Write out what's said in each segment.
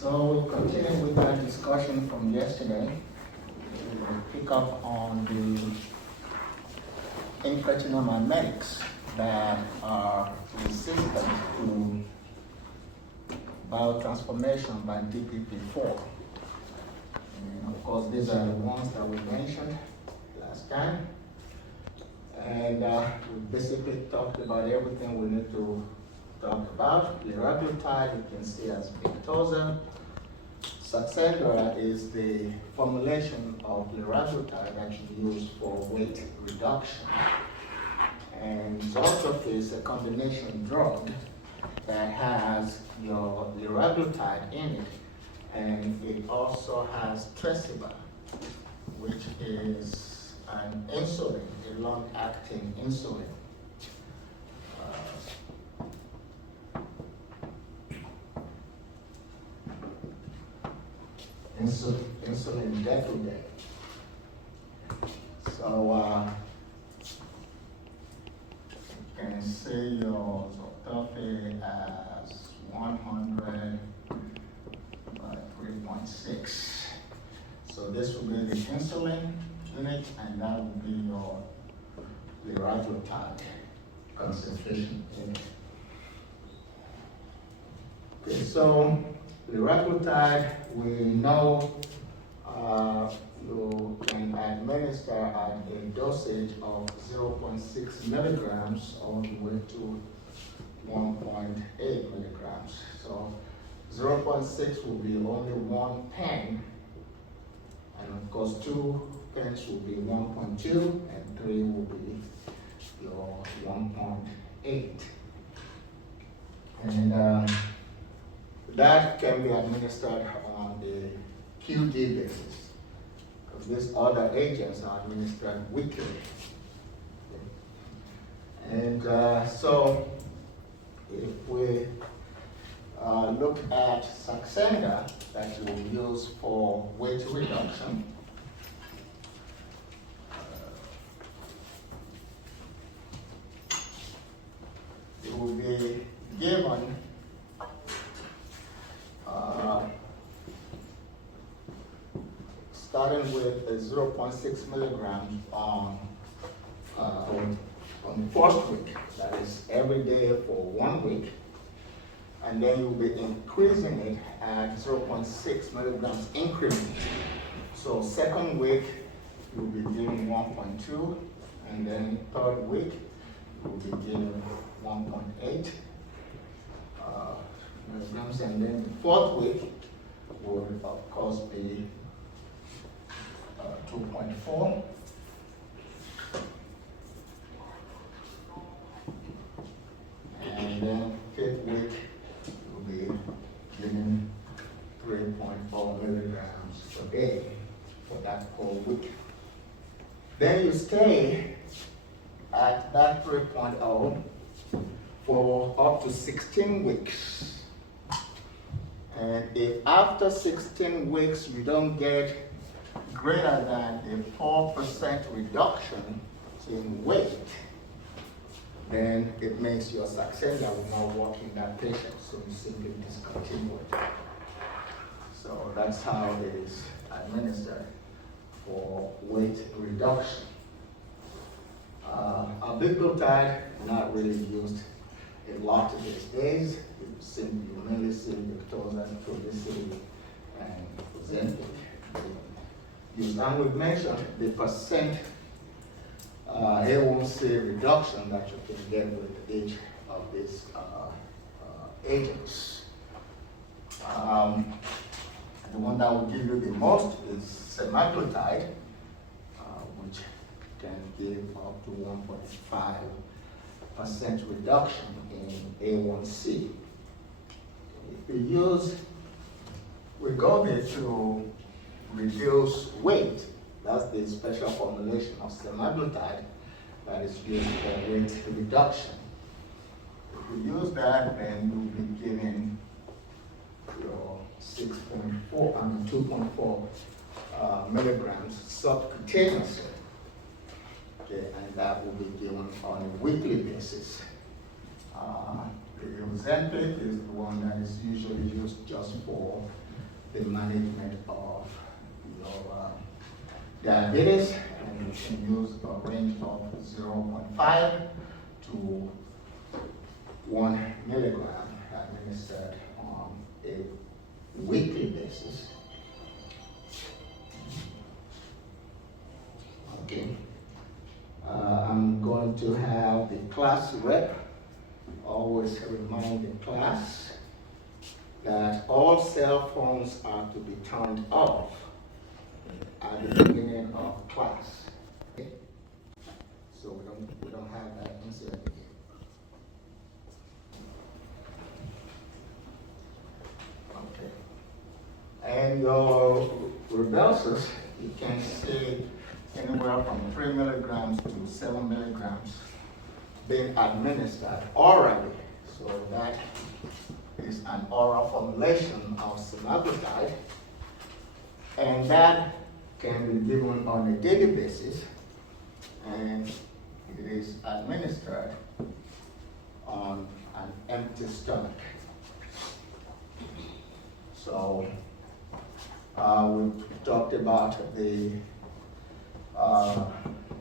So we'll continue with our discussion from yesterday. We'll pick up on the incretin mimetics that are resistant to biotransformation by DPP4. And of course, these are the ones that we mentioned last time. And we basically talked about everything we need to talk about. Liraglutide, you can see as Victoza. Saxenda is the formulation of liraglutide that you use for weight reduction. And Zoltrop is a combination drug that has your liraglutide in it, and it also has Tresiba, which is an insulin, a long-acting insulin. Insulin degludec. So you can see your Zoltrop as 100 by 3.6. So this will be the insulin unit, and that will be your liraglutide concentration in it. Okay, so liraglutide, we know you can administer at a dosage of 0.6 milligrams all the way to 1.8 milligrams. So 0.6 will be only 1 pen, and of course 2 pens will be 1.2, and 3 will be your 1.8. And that can be administered on a QD basis, because these other agents are administered weekly. And so if we look at Saxenda that you will use for weight reduction, it will be given starting with a 0.6 milligrams on the first week, that is every day for 1 week, and then you'll be increasing it at 0.6 milligrams increment. So second week, you'll be giving 1.2, and then third week, you'll be giving 1.8 milligrams, and then the fourth week will of course be 2.4. And then fifth week will be giving 3.4 milligrams per day for that whole week. Then you stay at that 3.0 for up to 16 weeks. And if after 16 weeks you don't get greater than a 4% reduction in weight, then it means your Saxenda will not work in that patient, so you simply discontinue it. So that's how it is administered for weight reduction. Abiglutide, not really used a lot these days. You mainly see Victoza, Trulicity, and Ozempic. And we've mentioned the percent A1C reduction that you can get with each of these agents. The one that will give you the most is semaglutide, which can give up to 1.5% reduction in A1C. If we use Wegovy to reduce weight, that's the special formulation of semaglutide that is used for weight reduction. If we use that, then you'll be giving your 2.4 milligrams subcutaneously. Okay, and that will be given on a weekly basis. The Ozempic is the one that is usually used just for the management of your diabetes, and you can use a range of 0.5 to 1 milligram administered on a weekly basis. Okay. I'm going to have the class rep always remind the class that all cell phones are to be turned off at the beginning of class. Okay? So we don't have that incident again. Okay. And your reverses, you can see anywhere from 3 milligrams to 7 milligrams being administered orally. So that is an oral formulation of semaglutide, and that can be given on a daily basis, and it is administered on an empty stomach. So we talked about the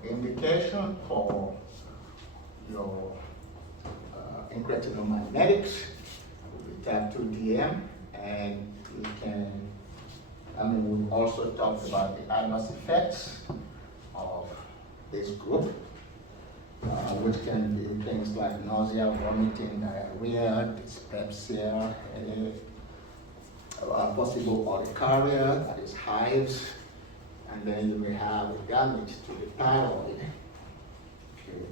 indication for your incretin magnetics with type 2 DM, and you can, we also talked about the adverse effects of this group, which can be things like nausea, vomiting, diarrhea, dyspepsia, possible urticaria, that is hives, and then you may have damage to the thyroid. Okay.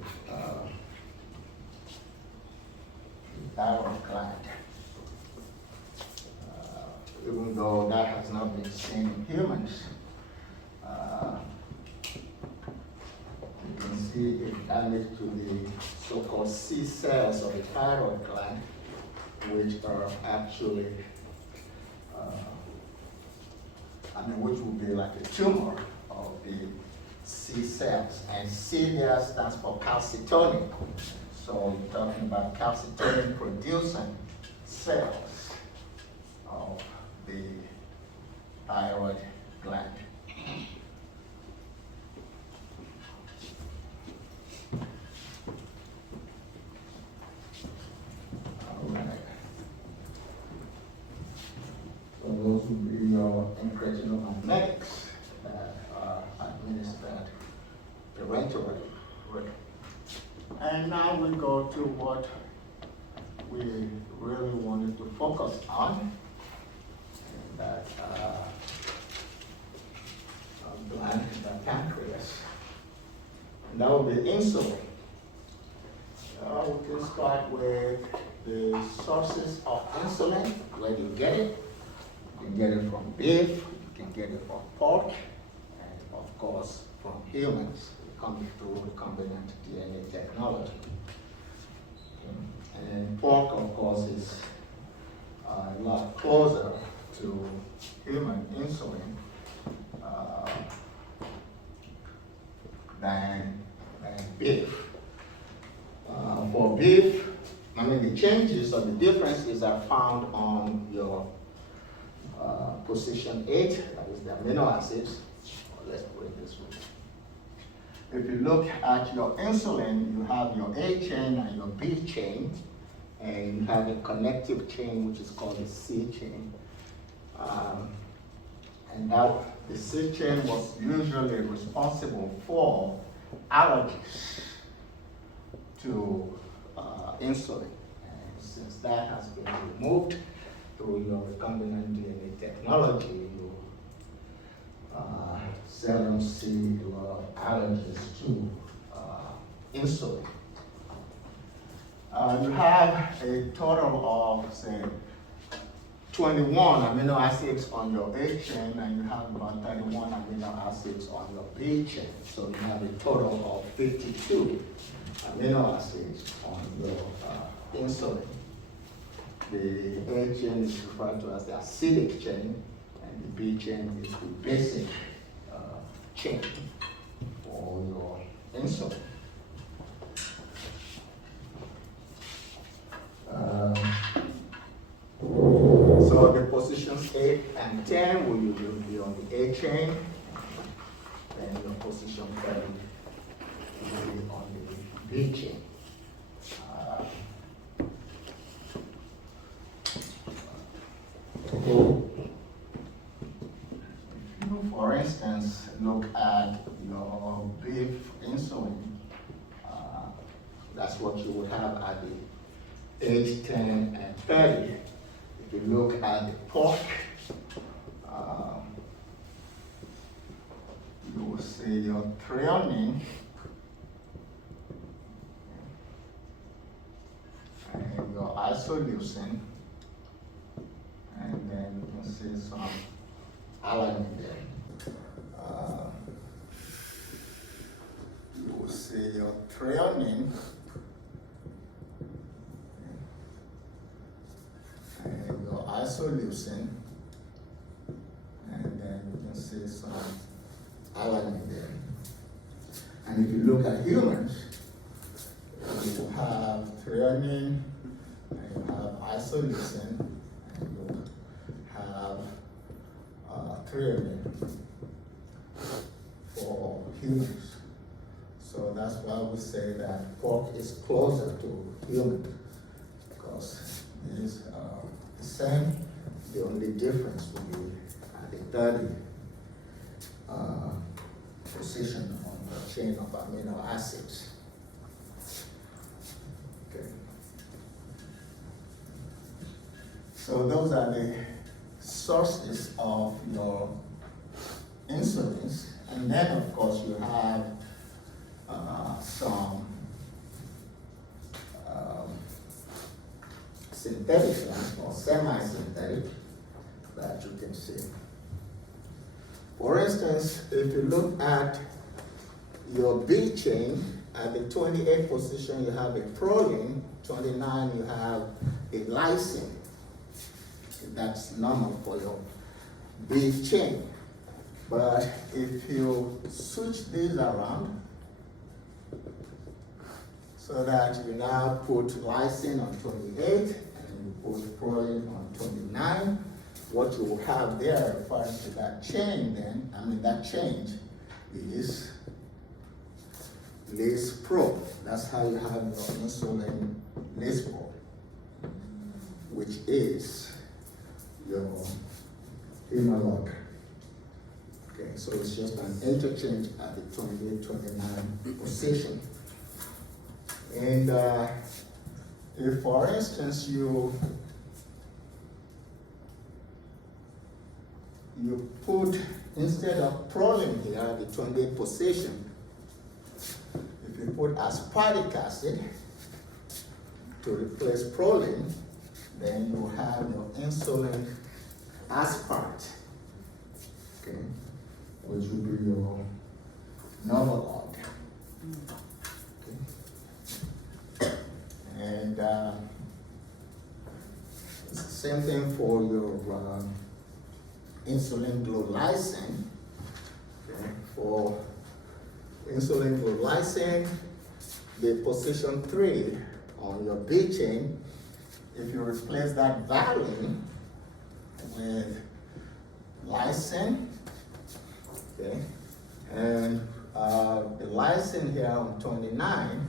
Thyroid gland. Even though that has not been seen in humans, you can see a damage to the so-called C cells of the thyroid gland, which are actually, which would be like a tumor of the C cells. And C there stands for calcitonin. So we're talking about calcitonin producing cells of the thyroid gland. All right. So those would be your incretin magnetics that are administered parenterally. And now we go to what we really wanted to focus on, and that gland, the pancreas. And that will be insulin. We can start with the sources of insulin, where you get it. You can get it from beef, you can get it from pork, and of course from humans, coming through recombinant DNA technology. And pork, of course, is a lot closer to human insulin than beef. For beef, the changes or the differences are found on your position 8, that is the amino acids. Let's put it this way. If you look at your insulin, you have your A chain and your B chain, and you have a connective chain which is called the C chain. And that the C chain was usually responsible for allergies to insulin. And since that has been removed through your recombinant DNA technology, you seldom see a lot of allergies to insulin. You have a total of, say, 21 amino acids on your A chain, and you have about 31 amino acids on your B chain. So you have a total of 52 amino acids on your insulin. The A chain is referred to as the acidic chain, and the B chain is the basic chain for your insulin. 8 and 10 will be on the A chain, then your position 30 will be on the B chain. For instance, look at your beef insulin. That's what you would have at the age 10 and 30. If you look at the pork, you will see your threonine and your isoleucine, and then you can see some alanine there. You will see your threonine and your isoleucine, and then you can see some alanine there. And if you look at humans, you have threonine, and you have isoleucine, and you have threonine for humans. So that's why we say that pork is closer to human, because it's the same. The only difference will be at the 30 position on the chain of amino acids. Okay. So those are the sources of your insulins, and then of course you have some synthetic ones or semi-synthetic that you can see. For instance, if you look at your B chain, at the 28th position you have a proline, 29 you have a lysine. That's normal for your B chain. But if you switch these around, so that you now put lysine on 28 and you put proline on 29, what you will have there refers to that chain then, that change is Lys Pro. That's how you have your insulin Lys Pro, which is your analog. Okay, so it's just an interchange at the 28-29 position. And if, for instance, you put, instead of proline here at the 28th position, if you put aspartic acid to replace proline, then you have your insulin aspart, okay, which will be your normalog. Okay. And it's the same thing for your insulin glycine. Okay. For insulin glycine, the position 3 on your B chain, if you replace that valine with lysine, okay, and the lysine here on 29,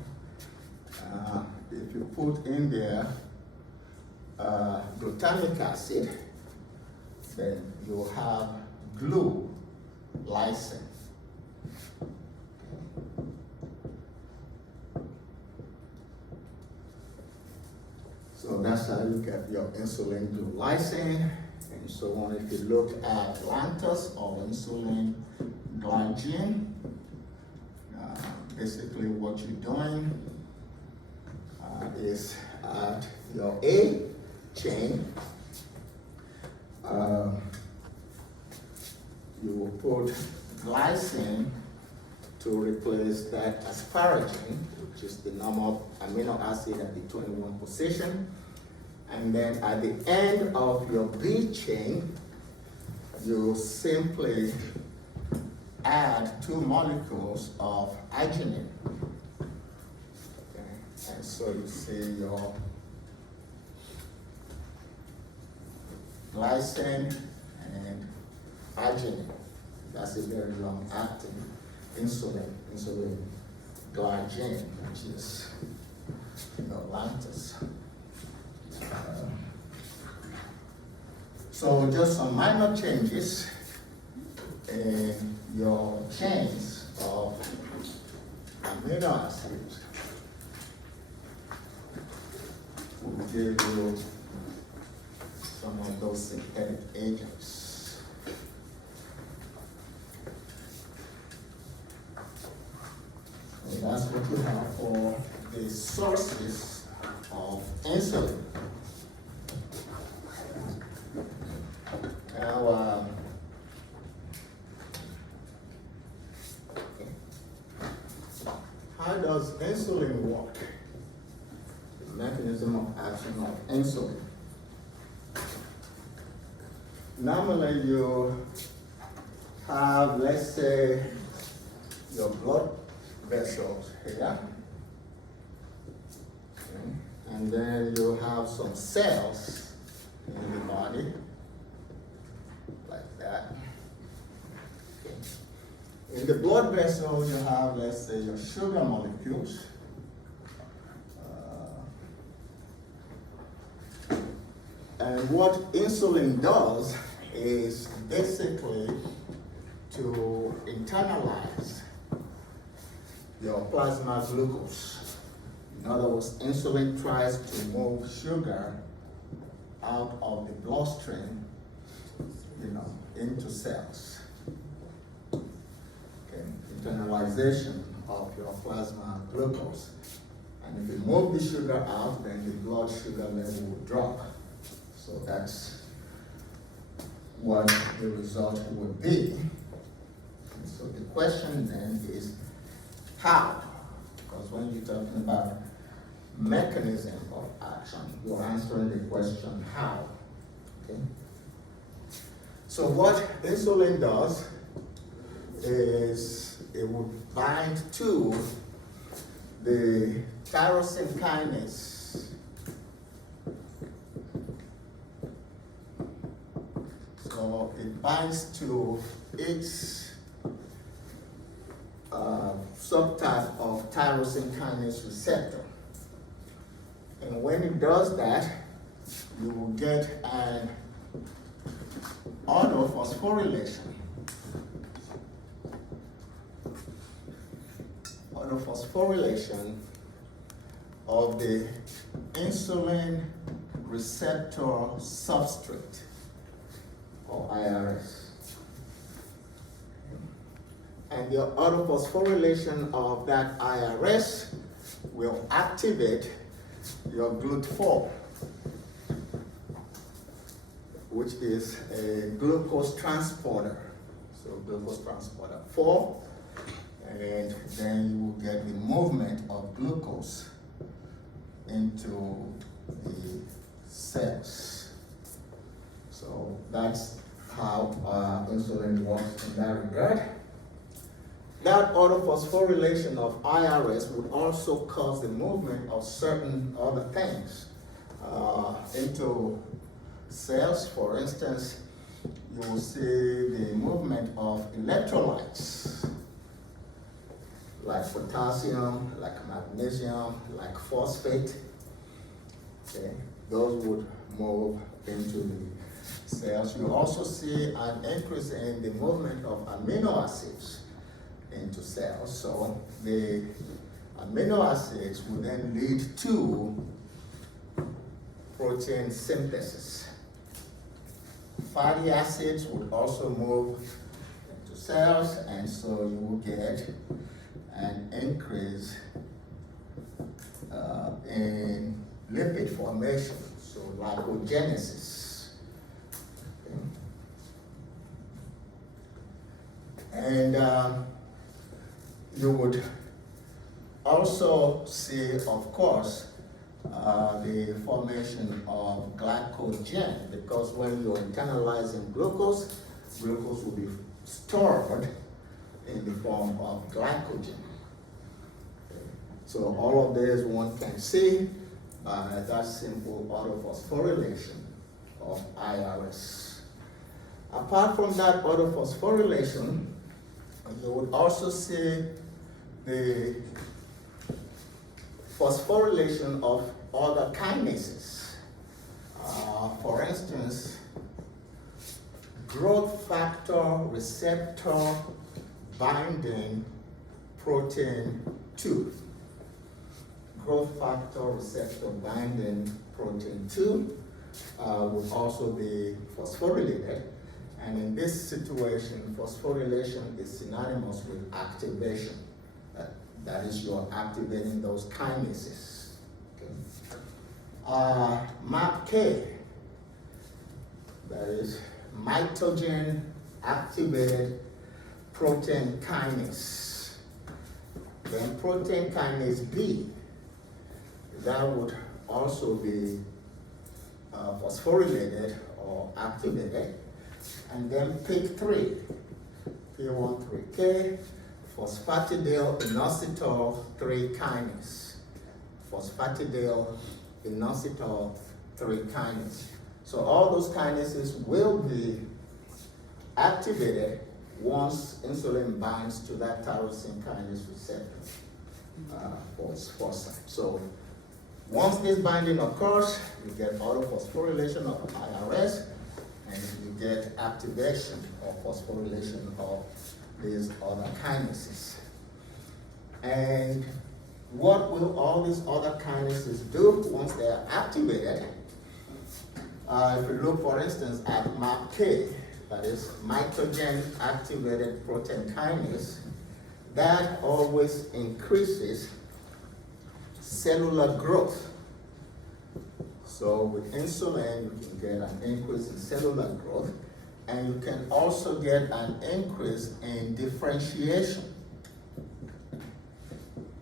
if you put in there glutamic acid, then you have glue lysine. So that's how you get your insulin glycine and so on. If you look at lactose or insulin glycine, basically what you're doing is at your A chain, you will put glycine to replace that asparagine, which is the normal amino acid at the 21 position. And then at the end of your B chain, you simply add 2 molecules of arginine. Okay. And so you see your glycine arginine. That's a very long-acting insulin glycogen, which is lactose. So just some minor changes in your chains of amino acids will give you some of those synthetic agents. And that's what you have for the sources of insulin. Now, how does insulin work? The mechanism of action of insulin. Normally you have, let's say, your blood vessels here. Okay. And then you have some cells in the body, like that. Okay. In the blood vessel, you have, let's say, your sugar molecules. And what insulin does is basically to internalize your plasma glucose. In other words, insulin tries to move sugar out of the bloodstream, into cells. Okay, internalization of your plasma glucose. And if you move the sugar out, then the blood sugar level will drop. So that's what the result would be. And so the question then is how? Because when you're talking about mechanism of action, you're answering the question how. Okay? So what insulin does is it would bind to the tyrosine kinase. So it binds to its subtype of tyrosine kinase receptor. And when it does that, you will get an autophosphorylation. Autophosphorylation of the insulin receptor substrate, or IRS. And the autophosphorylation of that IRS will activate your GLUT4, which is a glucose transporter. So glucose transporter 4, and then you will get the movement of glucose into the cells. So that's how insulin works in that regard. That autophosphorylation of IRS would also cause the movement of certain other things into cells. For instance, you will see the movement of electrolytes, like potassium, like magnesium, like phosphate. Okay, those would move into the cells. You also see an increase in the movement of amino acids into cells. So the amino acids will then lead to protein synthesis. Fatty acids would also move into cells, and so you will get an increase in lipid formation, so lipogenesis. Okay. And you would also see, of course, the formation of glycogen, because when you're internalizing glucose, glucose will be stored in the form of glycogen. Okay. So all of this one can see by that simple autophosphorylation of IRS. Apart from that autophosphorylation, you would also see the phosphorylation of other kinases. For instance, growth factor receptor binding protein 2. Growth factor receptor binding protein 2 will also be phosphorylated. And in this situation, phosphorylation is synonymous with activation. That is, you're activating those kinases. Okay. MAPK, that is mitogen activated protein kinase. Then protein kinase B, that would also be phosphorylated or activated. And then PIK3, P13K, phosphatidyl inositol 3 kinase. Phosphatidyl inositol 3 kinase. So all those kinases will be activated once insulin binds to that tyrosine kinase receptor phosphate. So once this binding occurs, you get autophosphorylation of IRS, and you get activation or phosphorylation of these other kinases. And what will all these other kinases do once they are activated? If you look, for instance, at MAPK, that is mitogen activated protein kinase, that always increases cellular growth. So with insulin, you can get an increase in cellular growth, and you can also get an increase in differentiation.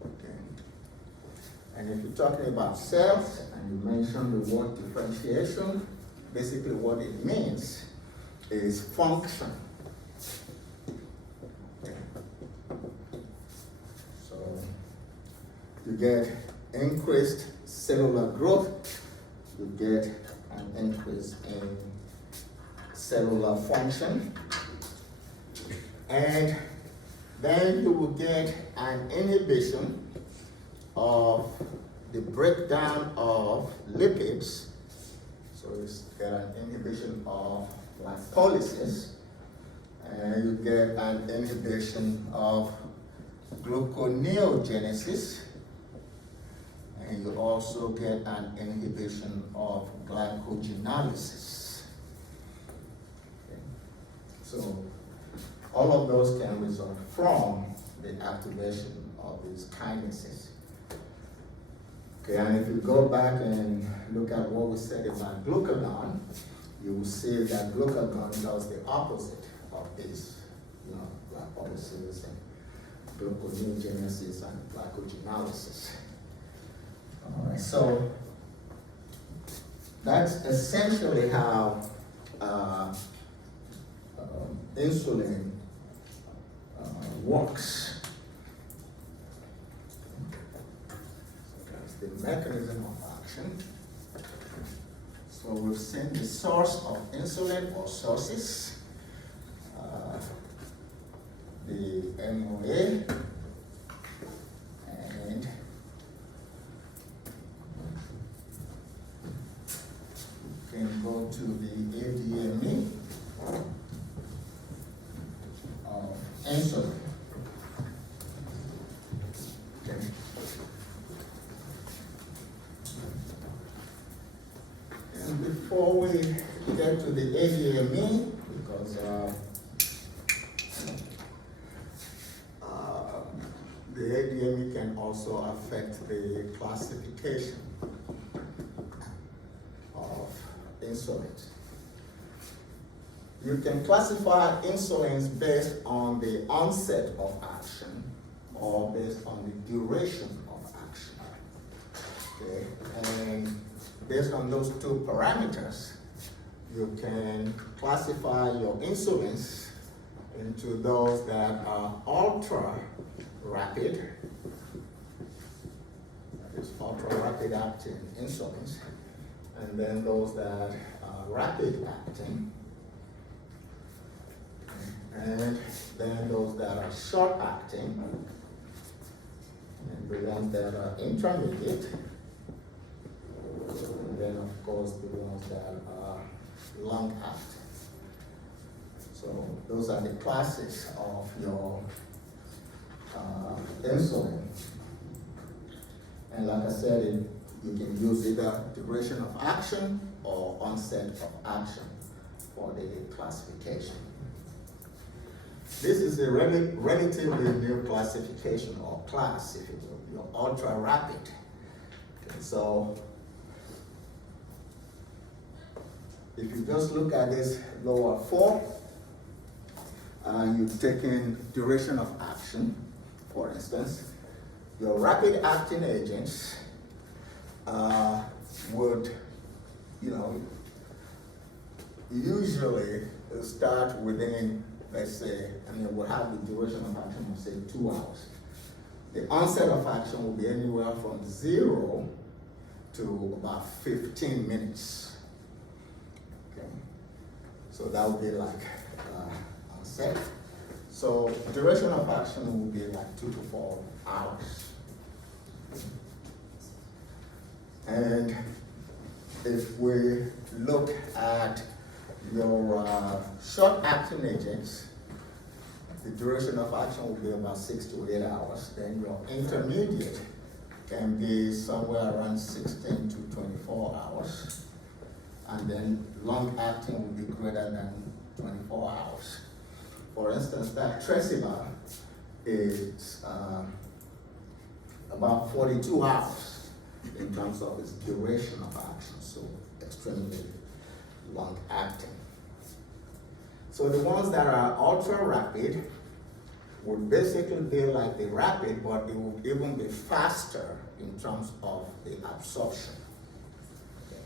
Okay. And if you're talking about cells, and you mentioned the word differentiation, basically what it means is function. Okay. So you get increased cellular growth, you get an increase in cellular function, and then you will get an inhibition of the breakdown of lipids. So you get an inhibition of lipolysis, and you get an inhibition of gluconeogenesis, and you also get an inhibition of glycogenolysis. Okay. So all of those can result from the activation of these kinases. Okay, and if you go back and look at what we said about glucagon, you will see that glucagon does the opposite of this, lipolysis and gluconeogenesis and glycogenolysis. All right, so that's essentially how insulin works. That's the mechanism of action. So we've seen the source of insulin or sources, the MOA, and can go to the ADME of insulin. Okay. And before we get to the ADME, because the ADME can also affect the classification of insulins. You can classify insulins based on the onset of action or based on the duration of action. Okay, and based on those two parameters, you can classify your insulins into those that are ultra rapid, that is ultra rapid acting insulins, and then those that are rapid acting, then those that are short-acting, and the ones that are intermediate, and then of course the ones that are long-acting. So those are the classes of your insulin. And like I said, you can use either duration of action or onset of action for the classification. This is a relatively new classification or class, if you will, your ultra rapid. Okay, so if you just look at this lower four, you've taken duration of action, for instance. Your rapid acting agents would, usually start within, let's say, we'll have the duration of action of say 2 hours. The onset of action will be anywhere from 0 to about 15 minutes. Okay, so that would be like onset. So duration of action will be like 2 to 4 hours. And if we look at your short-acting agents, the duration of action will be about 6 to 8 hours. Then your intermediate can be somewhere around 16 to 24 hours. And then long-acting will be greater than 24 hours. For instance, that Tresiba is about 42 hours in terms of its duration of action, so extremely long-acting. So the ones that are ultra-rapid would basically be like the rapid, but it would even be faster in terms of the absorption. Okay.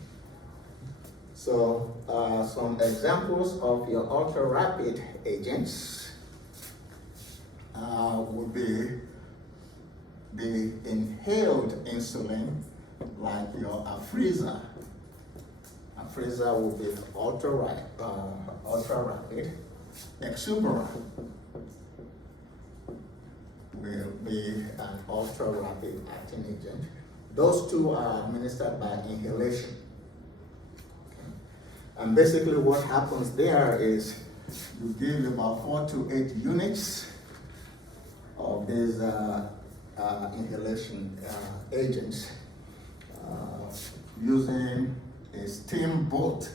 So some examples of your ultra-rapid agents would be the inhaled insulin, like your Afrezza. Afrezza will be ultra rapid. Exubera will be an ultra rapid acting agent. Those two are administered by inhalation. Okay. And basically what happens there is you give about 4 to 8 units of these inhalation agents using a steamboat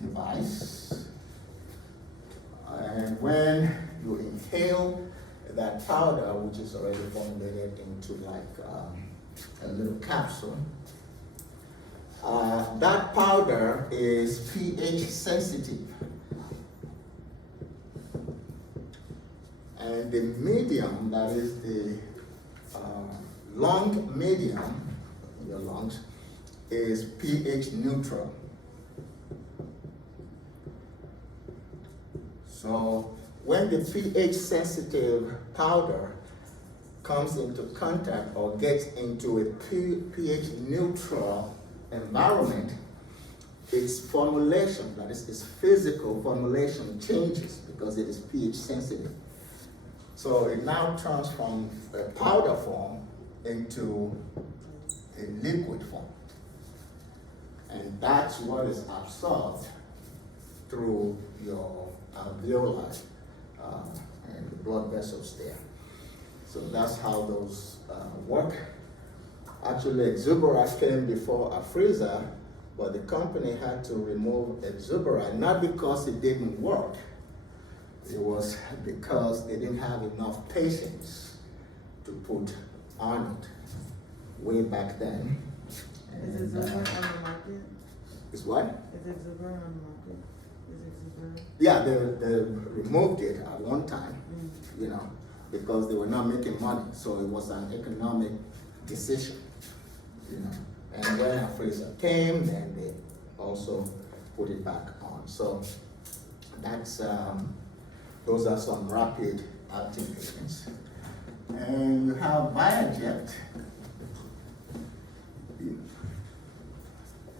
device. And when you inhale that powder, which is already formulated into like a little capsule, that powder is pH sensitive. And the medium, that is the lung medium in your lungs, is pH neutral. So when the pH sensitive powder comes into contact or gets into a pH neutral environment, its formulation, that is its physical formulation, changes because it is pH sensitive. So it now turns from a powder form into a liquid form. And that's what is absorbed through your alveoli and the blood vessels there. So that's how those work. Actually, Exubera came before Afrezza, but the company had to remove Exubera, not because it didn't work. It was because they didn't have enough patients to put on it way back then. Is Exubera on the market? Is what? Is Exubera on the market? Is Exubera? Yeah, they removed it at one time, because they were not making money. So it was an economic decision, And when Afrezza came, then they also put it back on. So that's those are some rapid acting agents. And you have Viajet,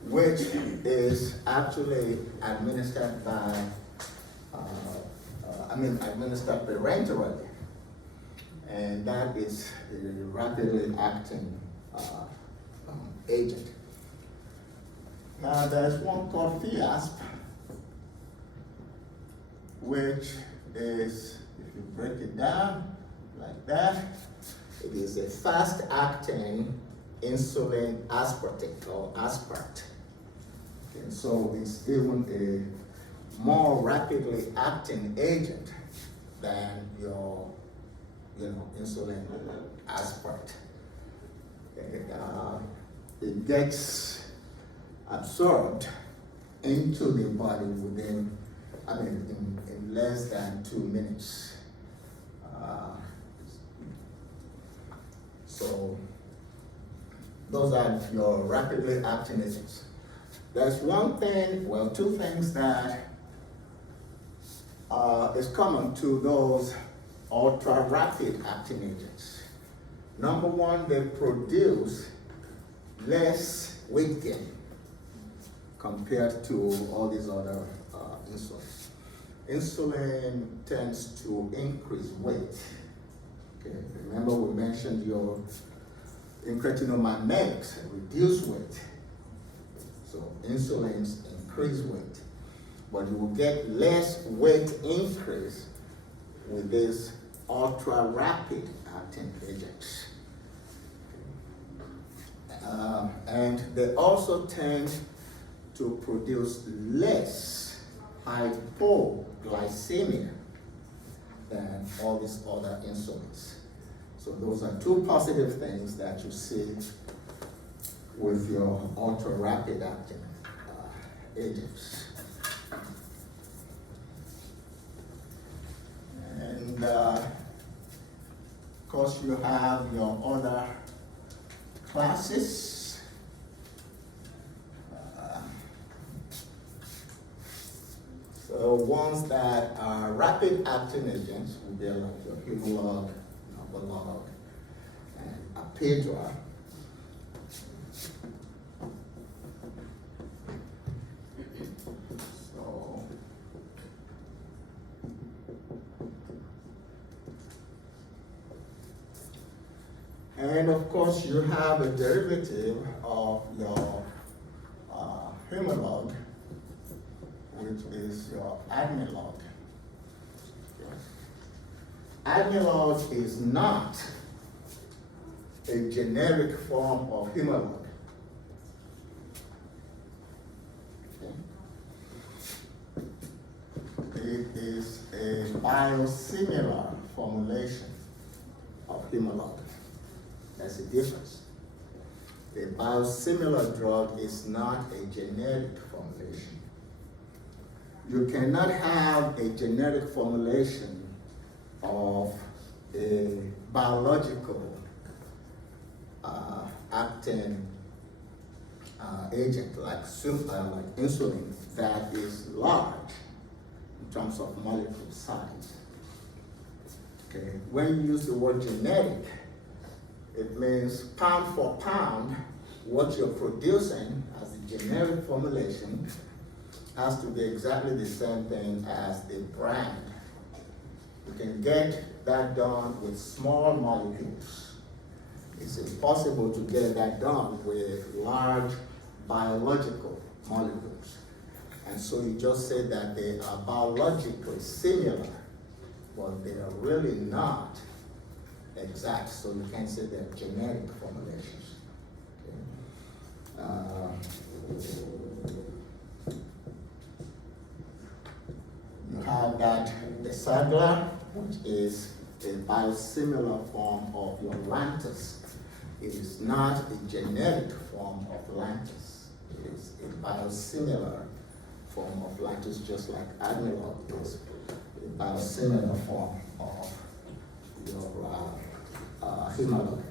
which is actually administered by administered parenterally. And that is a rapidly acting agent. Now there's one called FIASP, which is, if you break it down like that, it is a fast-acting insulin aspartate or aspart. And so it's even a more rapidly acting agent than your, insulin aspart. It gets absorbed into the body within, in less than 2 minutes. So those are your rapidly acting agents. There's one thing, well, two things that is common to those ultra rapid acting agents. Number one, they produce less weight gain compared to all these other insulins. Insulin tends to increase weight. Okay, remember we mentioned your incretin mimetics reduce weight. So insulins increase weight, but you will get less weight increase with these ultra rapid acting agents. And they also tend to produce less hypoglycemia than all these other insulins. So those are two positive things that you see with your ultra rapid acting agents. And of course you have your other classes. So ones that are rapid acting agents will be like your Humalog, Novolog, and Apidra. So and of course you have a derivative of your Humalog, which is your Admelog. Admelog is not a generic form of Humalog. It is a biosimilar formulation of Humalog. That's the difference. A biosimilar drug is not a generic formulation. You cannot have a generic formulation of a biological acting agent like insulin that is large in terms of molecule size. Okay. When you use the word genetic, it means pound for pound, what you're producing as a generic formulation has to be exactly the same thing as the brand. You can get that done with small molecules. It's impossible to get that done with large biological molecules. And so you just say that they are biologically similar, but they are really not exact, so you can't say they're genetic formulations. Okay. You have that Desagra, which is a biosimilar form of your Lantus. It is not a generic form of Lantus. It is a biosimilar form of Lantus, just like Admelog is a biosimilar form of your Humalog.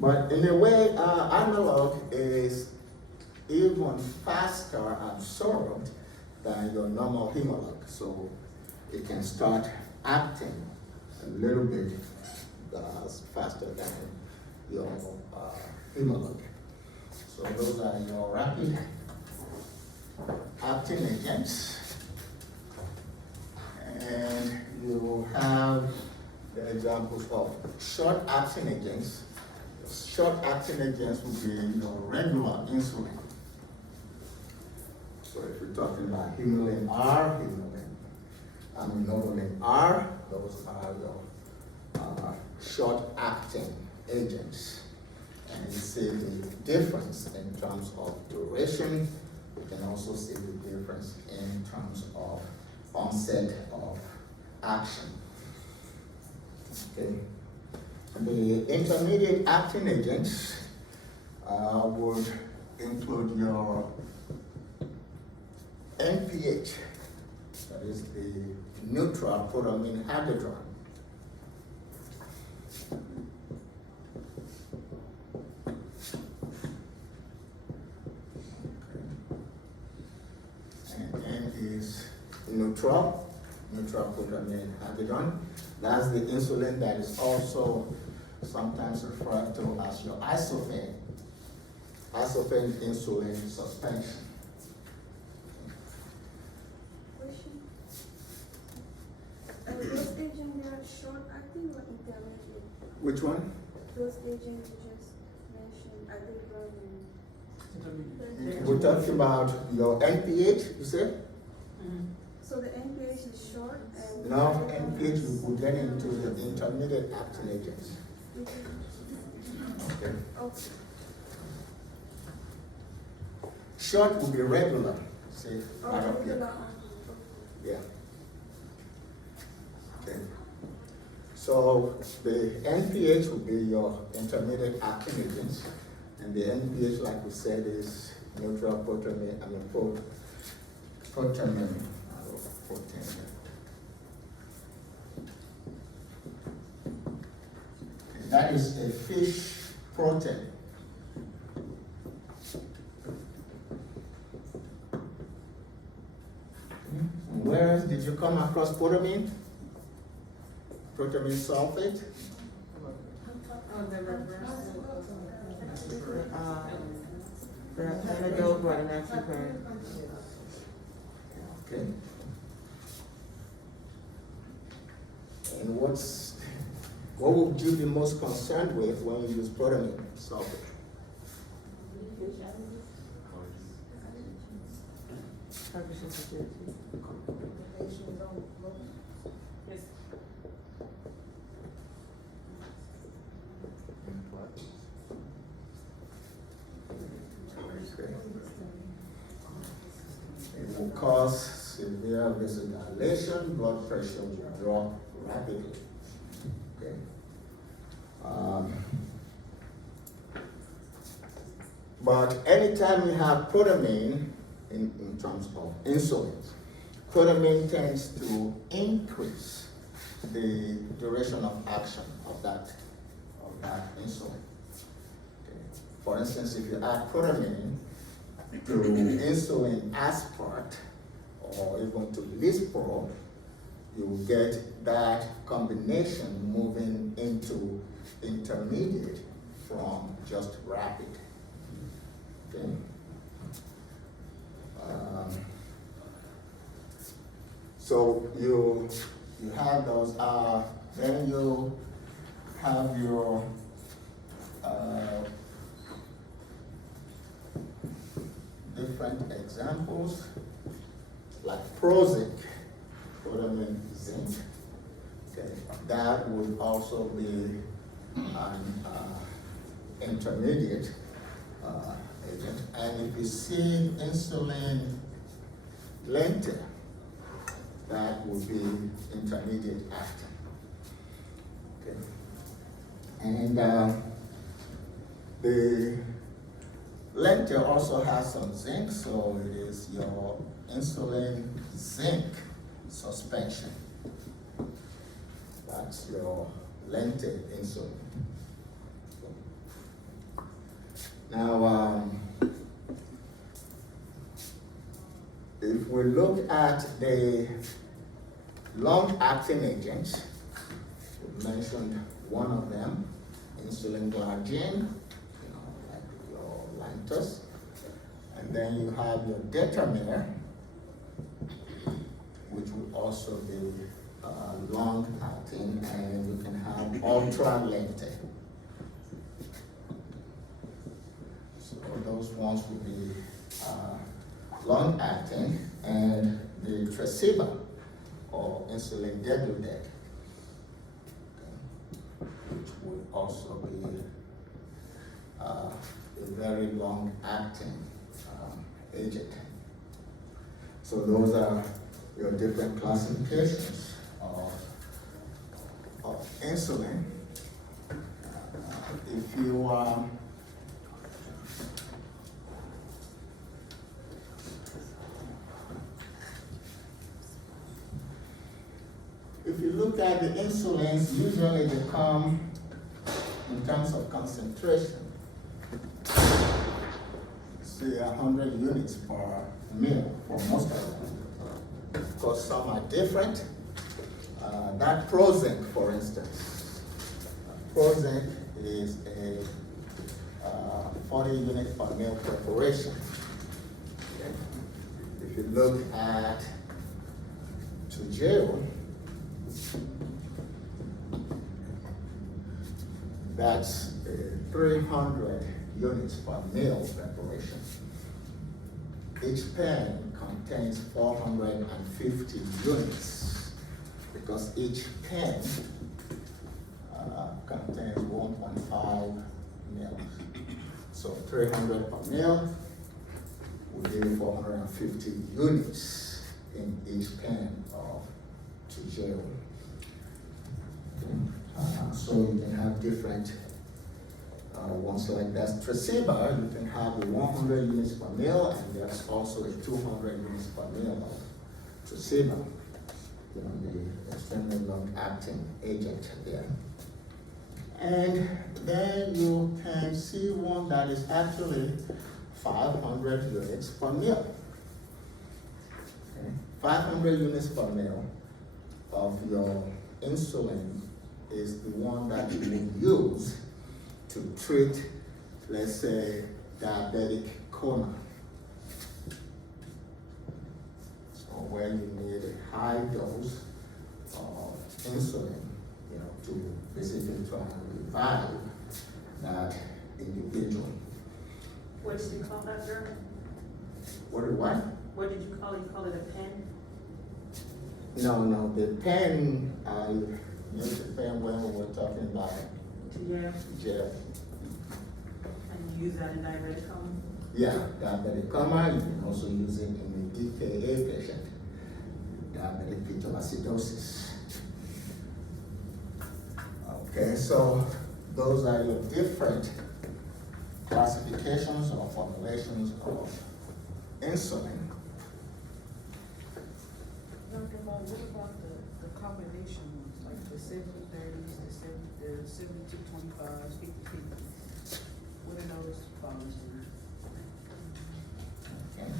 But in a way, Admelog is even faster absorbed than your normal Humalog. So it can start acting a little bit faster than your Humalog. So those are your rapid acting agents. And examples of short-acting agents. Short-acting agents would be your regular insulin. So if we're talking about Humulin R, Aminobumin R, those are your short-acting agents. And you see the difference in terms of duration. You can also see the difference in terms of onset of action. Okay. The intermediate acting agents would include your NPH, that is the neutral protamine hydrodrug. And N is neutral protamine hydrodrug. That's the insulin that is also sometimes referred to as your isophene insulin suspension. Question. Those agents they are short acting or intermediate? Which one? Those agents you just mentioned, are they running? We're talking about your NPH, you said? So the NPH is short and No, NPH will get into the intermediate acting agents. Okay. Okay. Short will be regular, see, right up here. Regular. Yeah. Okay. So the NPH will be your intermediate acting agents, and the NPH, like we said, is neutral protamine, protamine. That is a fish protein. Where did you come across protamine? Protamine sulfate? The antidote or the Mexican. Okay. And what would you be most concerned with when you use protamine sulfate? It will cause severe vasodilation, blood pressure will drop rapidly. Okay. But anytime you have protamine in terms of insulin, protamine tends to increase the duration of action of that insulin. Okay. For instance, if you add protamine to insulin aspart or even to lispro, you will get that combination moving into intermediate from just rapid. Okay. So you have those. Then you have your different examples, like Prozac, protamine zinc. Okay, that would also be an intermediate agent. And if you see insulin lente, that would be intermediate acting. Okay, and the lente also has some zinc, so it is your insulin zinc suspension. That's your lente insulin. Now, if we look at the long-acting agents, we mentioned one of them, insulin glargine, like your Lantus, and then you have your detamere, which would also be long acting, and you can have ultra lengthy. So those ones will be long acting, and the traceba or insulin diabetic, which would also be a very long acting agent. So those are your different classifications of insulin. If you if you look at the insulins, usually they come in terms of concentration. Say 100 units per mil for most of them. Of course, some are different. That Prozac, for instance, Prozac is a 40 unit per mil preparation. Okay. If you look at Toujeo, that's 300 units per mil preparation. Each pen contains 450 units because each pen contains 1.5 mil. So 300 per mil will give 450 units in each pen of Toujeo. So you can have different ones like that. Traceba, you can have a 100 units per mil, and there's also a 200 units per mil of Traceba, the extremely long acting agent there. And then you can see one that is actually 500 units per mil. Okay. 500 units per mil of your insulin is the one that you will use to treat, let's say, diabetic coma. So where you need a high dose of insulin, to basically try and revive that individual. What did you call that, sir? What did what? What did you call it? You call it a pen? No, the pen, use the pen when we were talking about gel. And you use that in diabetic coma? Yeah, diabetic coma. You can also use it in a DKA patient, diabetic ketoacidosis. Okay, so those are your different classifications or formulations of insulin. Dr. Moe, what about the combination ones, like the 70-30s, the 72-25s, 50-50s? What are those falling under? Okay.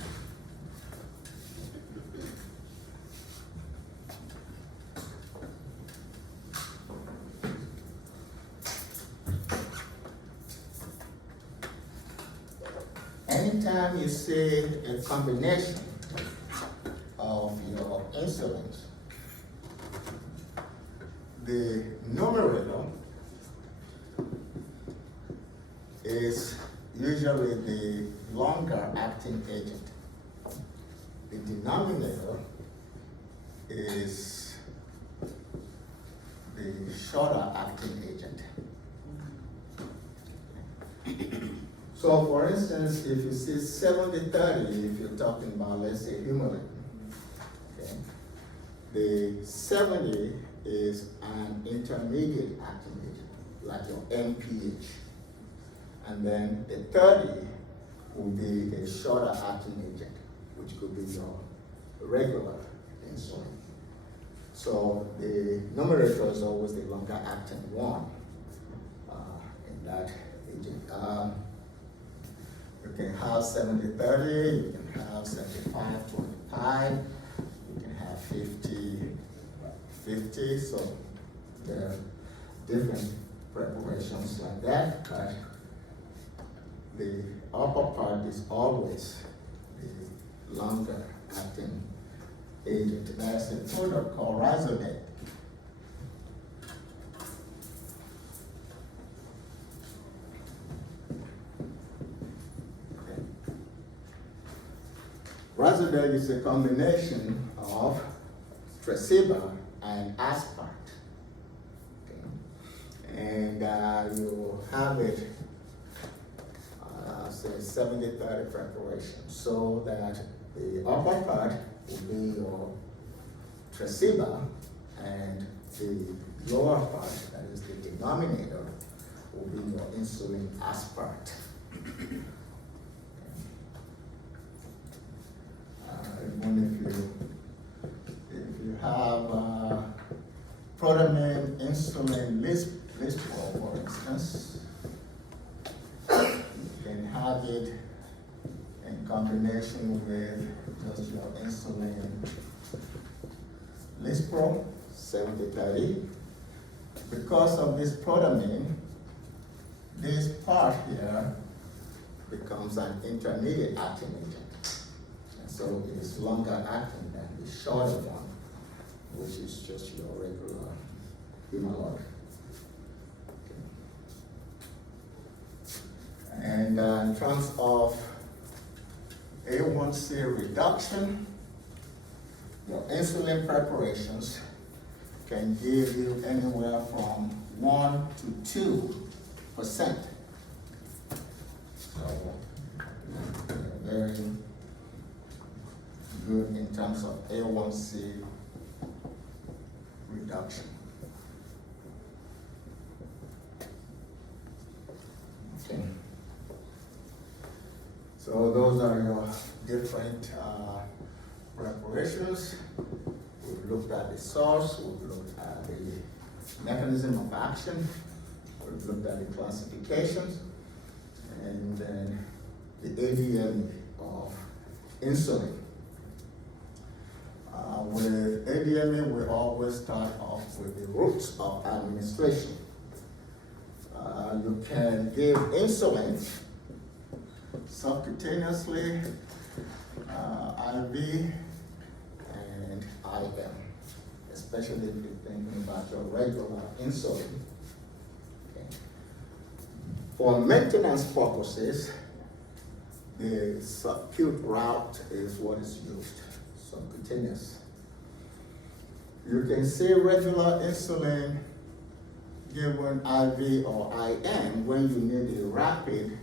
Anytime you see a combination of your insulins, the numerator is usually the longer acting agent. The denominator is the shorter acting agent. So for instance, if you see 70-30, if you're talking about, let's say, Humulin, okay, the 70 is an intermediate acting agent, like your NPH. And then the 30 will be a shorter acting agent, which could be your regular insulin. So the numerator is always the longer acting one in that agent. You can have 70-30, you can have 75-25, you can have 50-50, so there are different preparations like that, but the upper part is always the longer acting agent. There's a product called Razonate Nixazodone is a combination of tresiba and aspart. Okay. And you have it, say 70-30 preparation, so that the upper part will be your tresiba and the lower part, that is the denominator, will be your insulin aspart. Even if you have protamine insulin lispro, for instance, you can have it in combination with just your insulin lispro, 70-30. Because of this protamine, this part here becomes an intermediate acting agent. And so it is longer acting than the shorter one, which is just your regular humalog. Okay. And in terms of A1C reduction, your insulin preparations can give you anywhere from 1 to 2%. So very good in terms of A1C reduction. Okay. So those are your different preparations. We've looked at the source, we've looked at the mechanism of action, we've looked at the classifications, and then the ADM of insulin. With ADMA, we always start off with the routes of administration. You can give insulin subcutaneously, IV, and IM, especially if you're thinking about your regular insulin. Okay. For maintenance purposes, the subcut route is what is used, subcutaneous. You can say regular insulin given IV or IM when you need a rapid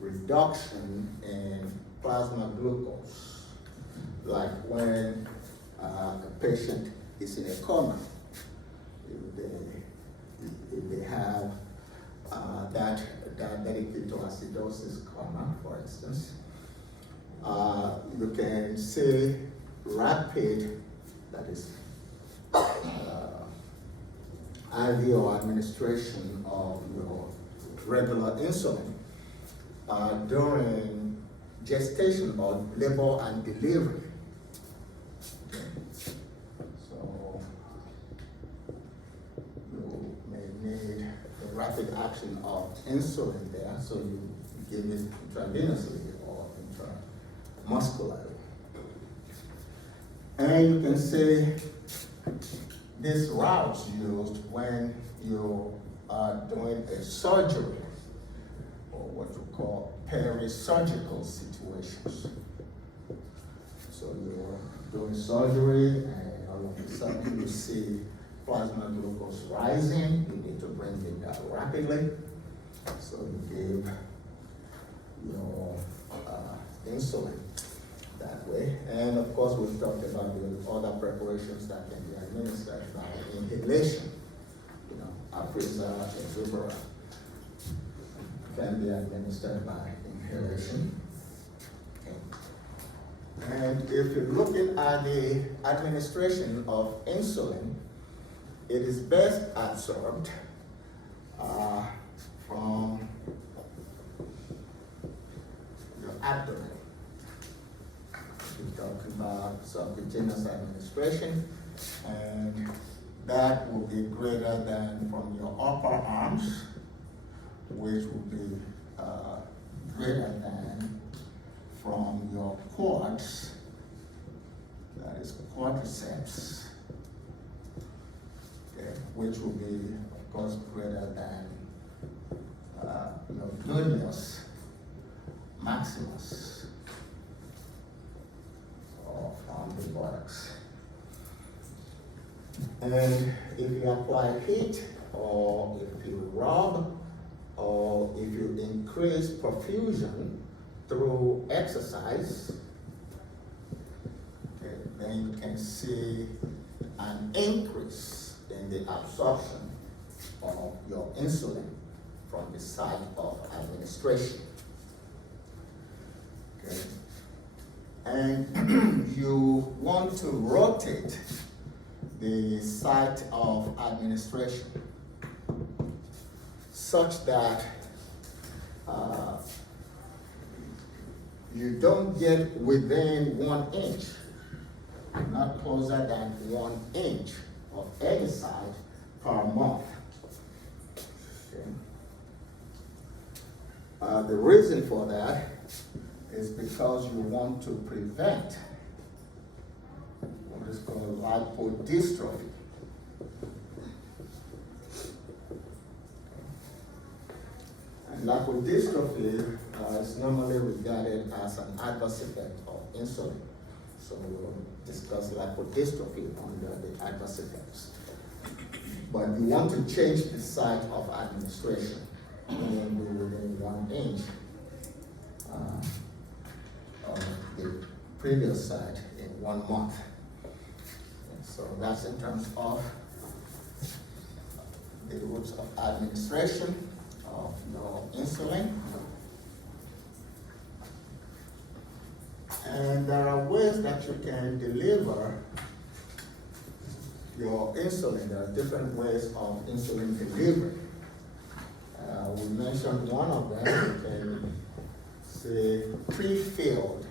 reduction in plasma glucose, like when a patient is in a coma. If they have that diabetic ketoacidosis coma, for instance, you can say rapid, that is IV or administration of your regular insulin during gestation or labor and delivery. Okay. So you may need the rapid action of insulin there, so you give it intravenously or intramuscularly. And you can say this route's used when you are doing a surgery, or what you call peri-surgical situations. So you're doing surgery and all of a sudden you see plasma glucose rising, you need to bring it down rapidly. So you give your insulin that way. And of course, we've talked about the other preparations that can be administered by inhalation. You know, Afrezza, Exubera can be administered by inhalation. Okay. And if you're looking at the administration of insulin, it is best absorbed from your abdomen. We're talking about subcutaneous administration, and that will be greater than from your upper arms, which will be greater than from your quads, that is quadriceps, okay, which will be, of course, greater than your gluteus maximus. And if you apply heat, or if you rub, or if you increase perfusion through exercise, okay, then you can see an increase in the absorption of your insulin from the site of administration. Okay. And you want to rotate the site of administration such that you don't get within 1 inch, not closer than 1 inch of any site per month. Okay. The reason for that is because you want to prevent what is called lipodystrophy. And lipodystrophy is normally regarded as an adverse effect of insulin. So we'll discuss lipodystrophy under the adverse effects. But you want to change the site of administration within 1 inch of the previous site in 1 month. So that's in terms of the routes of administration of your insulin. And there are ways that you can deliver your insulin. There are different ways of insulin delivery. We mentioned one of them. You can say pre-filled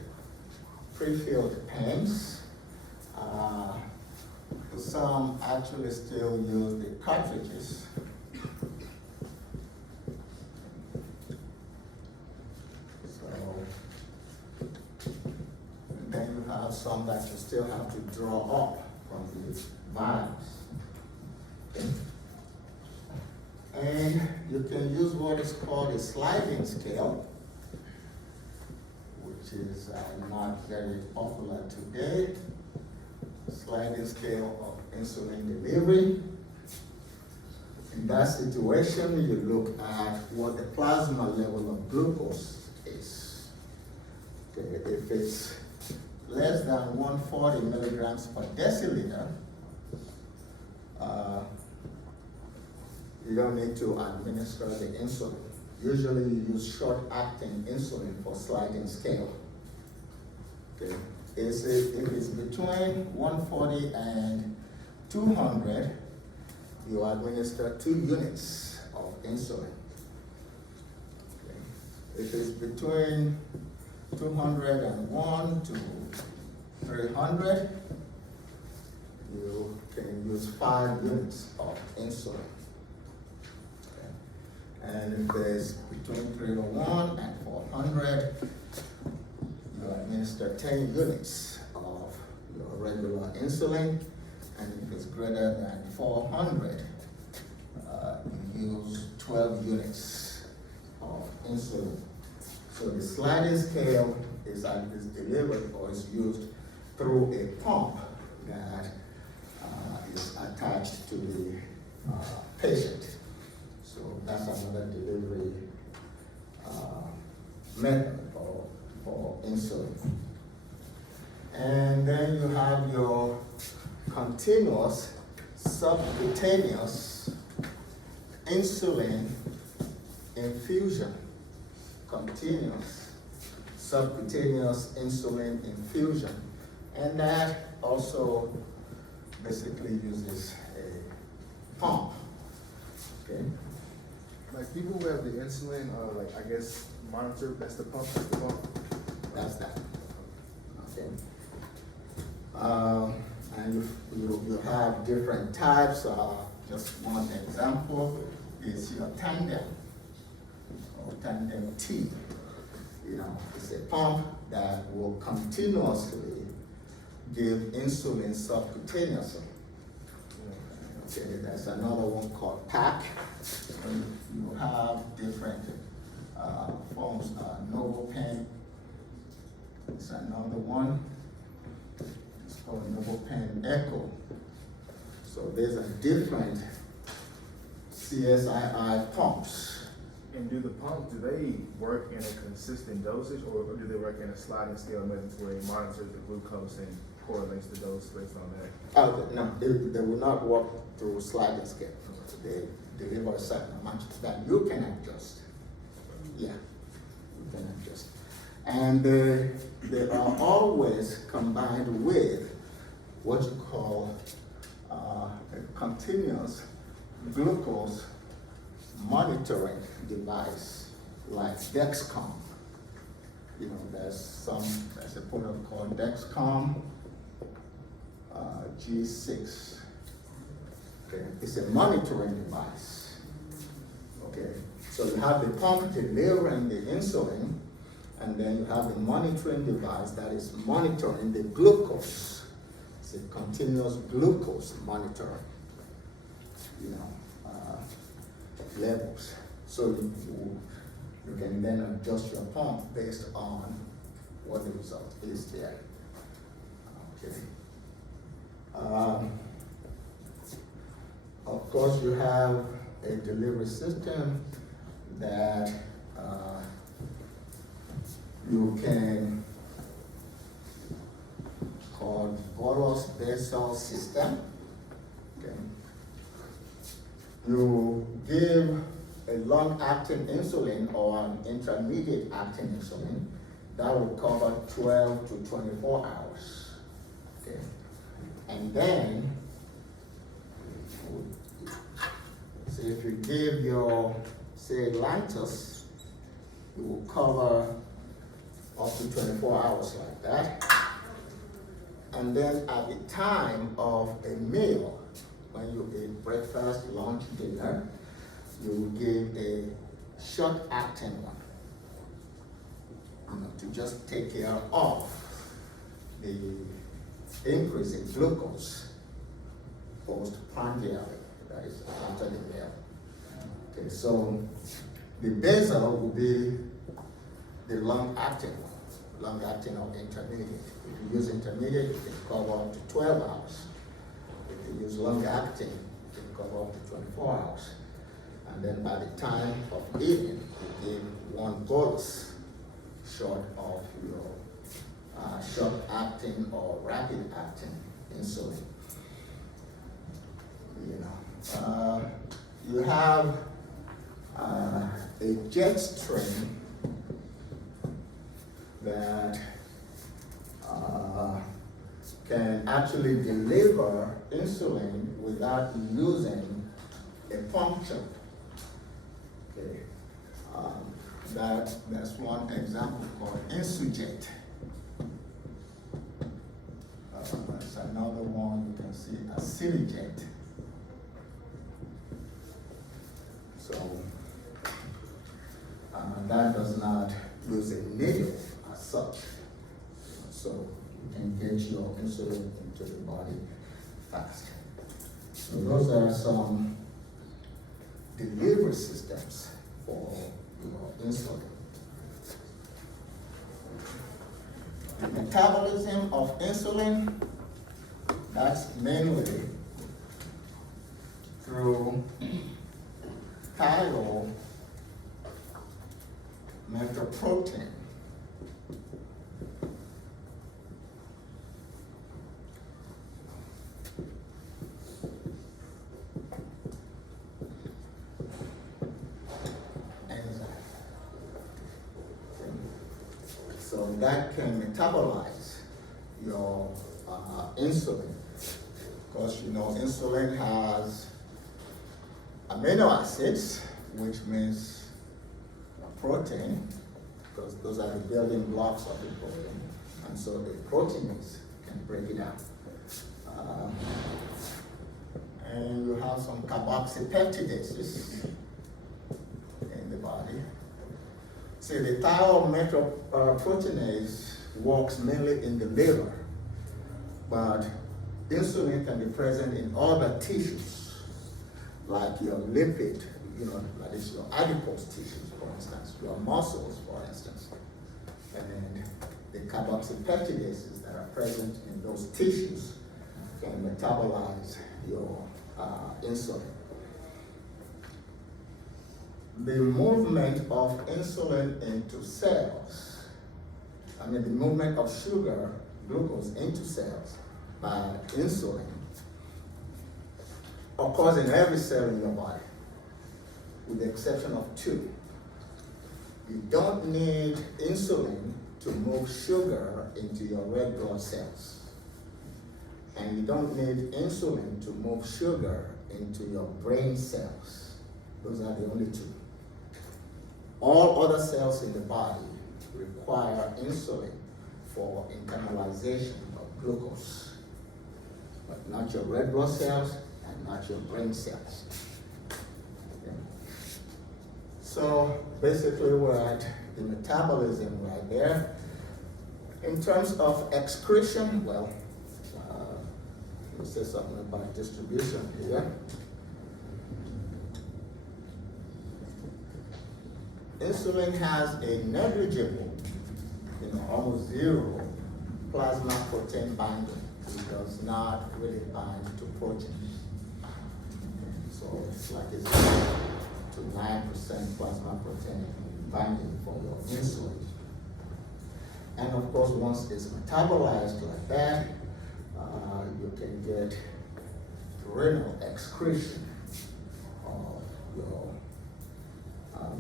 pens. Some actually still use the cartridges. So then you have some that you still have to draw up from the vials. Okay. And you can use what is called a sliding scale, which is not very popular today. Sliding scale of insulin delivery. In that situation, you look at what the plasma level of glucose is. Okay, if it's less than 140 milligrams per deciliter, you don't need to administer the insulin. Usually you use short-acting insulin for sliding scale. Okay. If it's between 140 and 200, you administer 2 units of insulin. Okay. If it's between 201 to 300, you can use 5 units of insulin. Okay. And if it's between 301 and 400, you administer 10 units of your regular insulin, and if it's greater than 400, you use 12 units of insulin. So the sliding scale is delivered or is used through a pump that is attached to the patient. So that's another delivery method for insulin. And then you have your continuous subcutaneous insulin infusion. Continuous subcutaneous insulin infusion. And that also basically uses a pump. Okay. Like people who have the insulin, like I guess monitor, that's the pump, That's that. Okay. And you have different types. Just one example is your tandem or tandem T. You know, it's a pump that will continuously give insulin subcutaneously. Okay, there's another one called PAC. You have different forms. NovoPen is another one. It's called NovoPen Echo. So these are different CSII pumps. And do the pumps, do they work in a consistent dosage, or do they work in a sliding scale method where it monitors the glucose and correlates the dose based on that? No, they will not work through sliding scale. They deliver a certain amount that you can adjust. Yeah, you can adjust. And they are always combined with what you call a continuous glucose monitoring device like Dexcom. You know, there's a product called Dexcom G6. Okay, it's a monitoring device. Okay, so you have the pump delivering the insulin, and then you have the monitoring device that is monitoring the glucose. It's a continuous glucose monitoring, you know, levels. So you can then adjust your pump based on what the result is there. Okay. Of course, you have a delivery system that you can call bolus basal system. Okay. You give a long-acting insulin or an intermediate-acting insulin that will cover 12 to 24 hours. Okay. And then, so if you give your, say, Lantus, it will cover up to 24 hours like that. And then at the time of a meal, when you eat breakfast, lunch, dinner, you will give a short-acting one, you know, to just take care of the increase in glucose postprandially, that is after the meal. Okay, so the basal will be the long-acting one, long-acting or intermediate. If you use intermediate, you can cover up to 12 hours. If you use long-acting, you can cover up to 24 hours. And then by the time of eating, you give one bolus short of your short-acting or rapid-acting insulin. You know, you have a jet stream that can actually deliver insulin without using a puncture. Okay, that's one example called Insujet. There's another one you can see, a Silijet. So that does not use a needle as such. So you can get your insulin into the body fast. So those are some delivery systems for your insulin. The metabolism of insulin, that's mainly through thiometroprotein. So that can metabolize your insulin. Because you know insulin has amino acids, which means protein, because those are the building blocks of the protein. And so the proteins can break it down. And you have some carboxypeptidases in the body. See, the thiometroproteinase works mainly in the liver, but insulin can be present in other tissues, like your lipid, you know, that is your adipose tissues, for instance, your muscles, for instance. And the carboxypeptidases that are present in those tissues can metabolize your insulin. The movement of insulin into cells, the movement of sugar, glucose into cells by insulin occurs in every cell in your body, with the exception of two. You don't need insulin to move sugar into your red blood cells. And you don't need insulin to move sugar into your brain cells. Those are the only two. All other cells in the body require insulin for internalization of glucose, but not your red blood cells and not your brain cells. Okay. So basically we're at the metabolism right there. In terms of excretion, well, we'll say something about distribution here. Insulin has a negligible, almost zero plasma protein binding. It does not really bind to proteins. So it's like a 0 to 9% plasma protein binding for your insulin. And of course, once it's metabolized like that, you can get renal excretion of your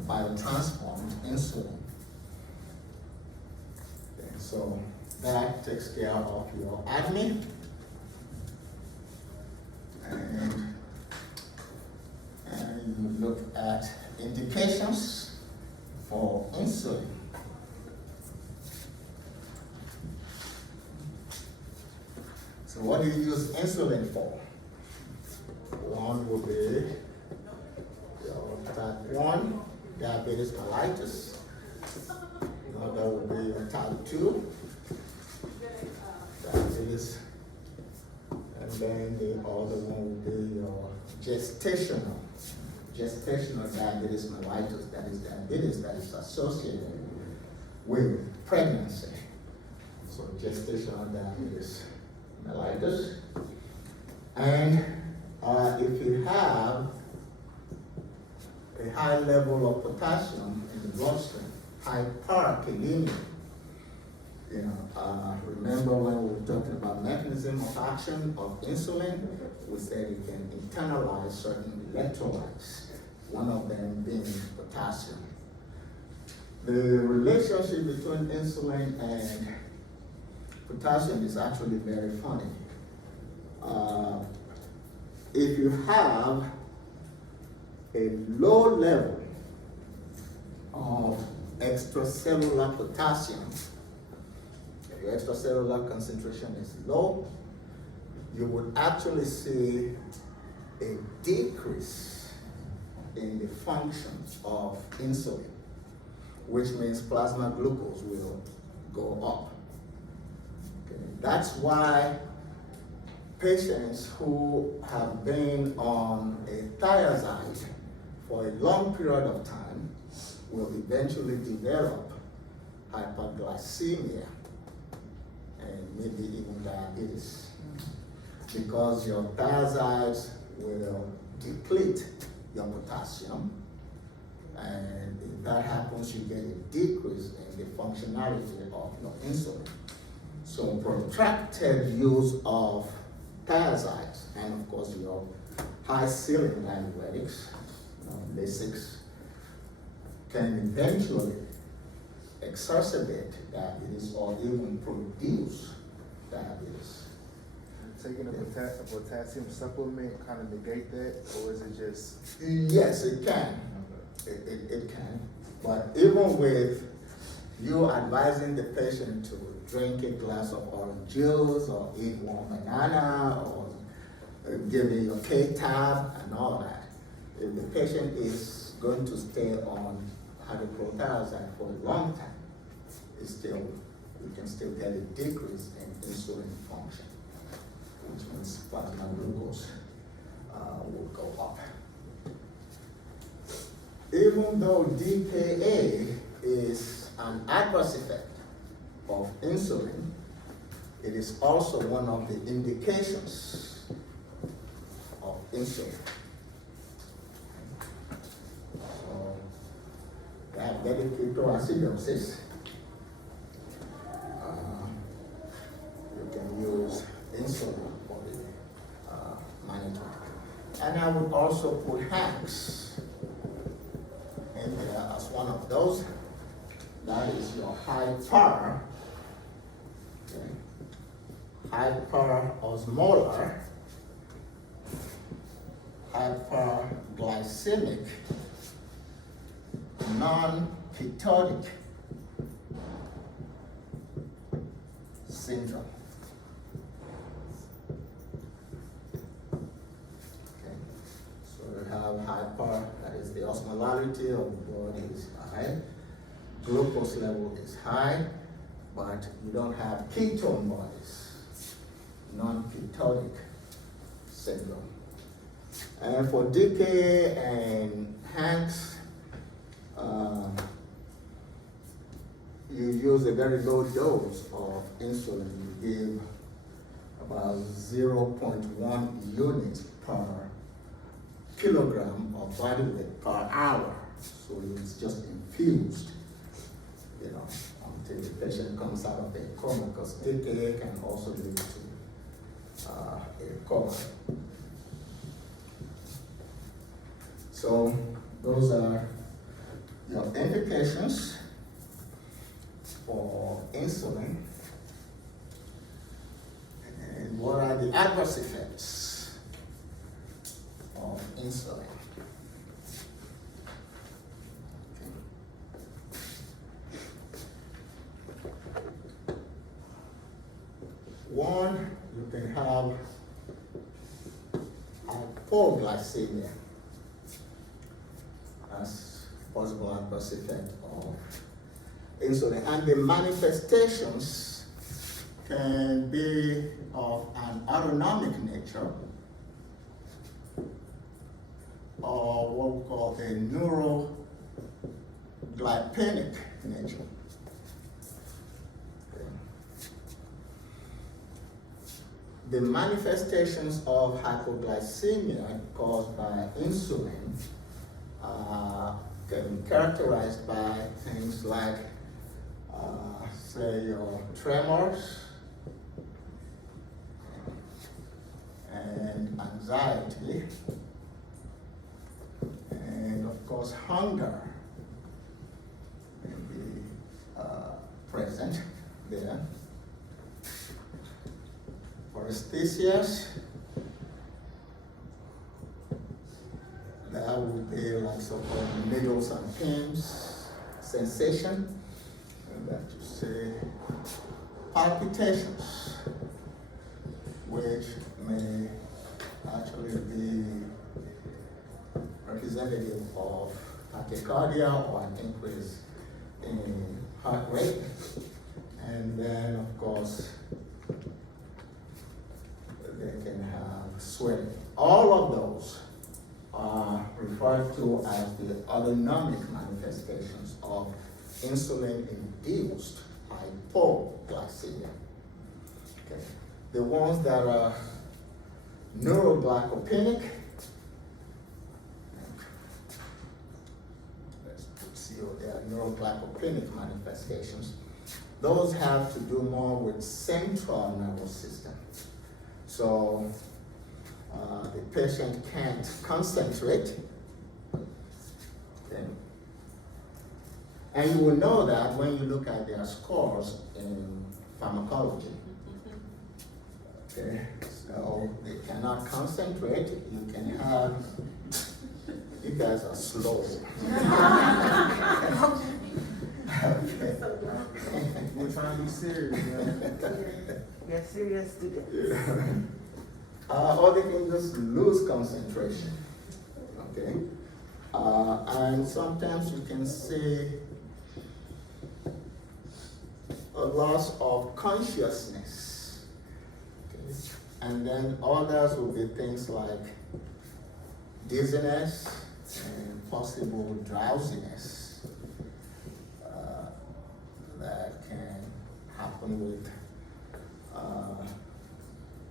biotransformed insulin. Okay, so that takes care of your admin. And you look at indications for insulin. So what do you use insulin for? One would be your type 1 diabetes mellitus. Another would be your type 2 diabetes. And then the other one would be your gestational diabetes mellitus. That is diabetes that is associated with pregnancy. So gestational diabetes mellitus. And if you have a high level of potassium in the bloodstream, hyperkalemia, remember when we were talking about mechanism of action of insulin, we said it can internalize certain electrolytes, one of them being potassium. The relationship between insulin and potassium is actually very funny. If you have a low level of extracellular potassium, if your extracellular concentration is low, you would actually see a decrease in the function of insulin, which means plasma glucose will go up. Okay. That's why patients who have been on a thiazide for a long period of time will eventually develop hyperglycemia and maybe even diabetes, because your thiazides will deplete your potassium, and if that happens, you get a decrease in the functionality of your insulin. So protracted use of thiazides, and of course your high ceiling diuretics, Lasix, can eventually exacerbate diabetes or even produce diabetes. Taking a potassium supplement kind of negate that, or is it just? Yes, it can. It can. But even with you advising the patient to drink a glass of orange juice or eat one banana or giving your K-tab and all that, if the patient is going to stay on hydrochlorothiazide for a long time, you can still get a decrease in insulin function, which means plasma glucose will go up. Even though DKA is an adverse effect of insulin, it is also one of the indications insulin. So, diabetic ketoacidosis, you can use insulin for the management. And I would also put HACs in there as one of those. That is your hyper, okay, hyperosmolar, hyperglycemic, non-ketotic syndrome. Okay, so you have hyper, that is the osmolarity of the body is high, glucose level is high, but you don't have ketone bodies, non-ketotic syndrome. And for DK and HANCs, you use a very low dose of insulin. You give about 0.1 units per kilogram of body weight per hour. So it's just infused, you know, until the patient comes out of a coma, because DKA can also lead to a coma. So those are your indications for insulin. And what are the adverse effects of insulin? One, you can have hypoglycemia as possible adverse effect of insulin. And the manifestations can be of an autonomic nature or what we call a neuroglycemic nature. The manifestations of hypoglycemia caused by insulin can be characterized by things like, say, your tremors and anxiety, and of course hunger may be present there. Paresthesias, that would be like so-called needles and pins sensation, and that you see palpitations, which may actually be representative of tachycardia or an increase in heart rate. And then, of course, they can have swelling. All of those are referred to as the autonomic manifestations of insulin-induced hypoglycemia. Okay. The ones that are neuroglycopenic, let's see what they are, neuroglycopenic manifestations. Those have to do more with central nervous system. So the patient can't concentrate. Okay. And you will know that when you look at their scores in pharmacology. Okay, so they cannot concentrate. You can have, you guys are slow. Okay. We're trying to be serious, man. You're serious students. Or they can just lose concentration. Okay, and sometimes you can see a loss of consciousness. Okay. And then others will be things like dizziness and possible drowsiness that can happen with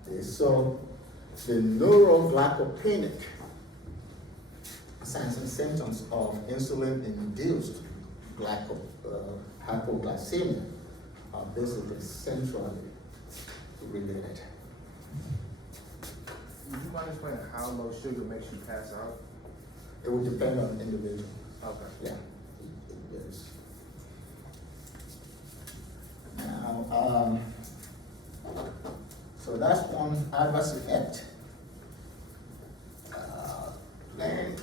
this. So the neuroglycopenic signs and symptoms of insulin-induced hypoglycemia are basically centrally related. Would you mind explaining how low sugar makes you pass out? It would depend on the individual. Okay. Yeah, it varies. Now, so that's one adverse effect. Then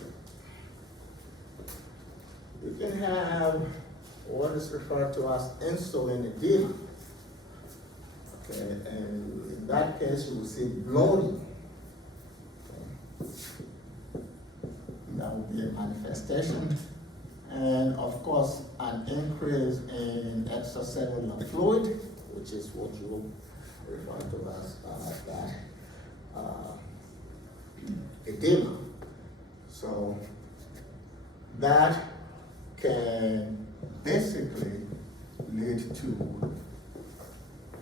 you can have what is referred to as insulin edema. Okay, and in that case, you will see bloating. Okay. That will be a manifestation. And of course, an increase in extracellular fluid, which is what you refer to as edema. So that can basically lead to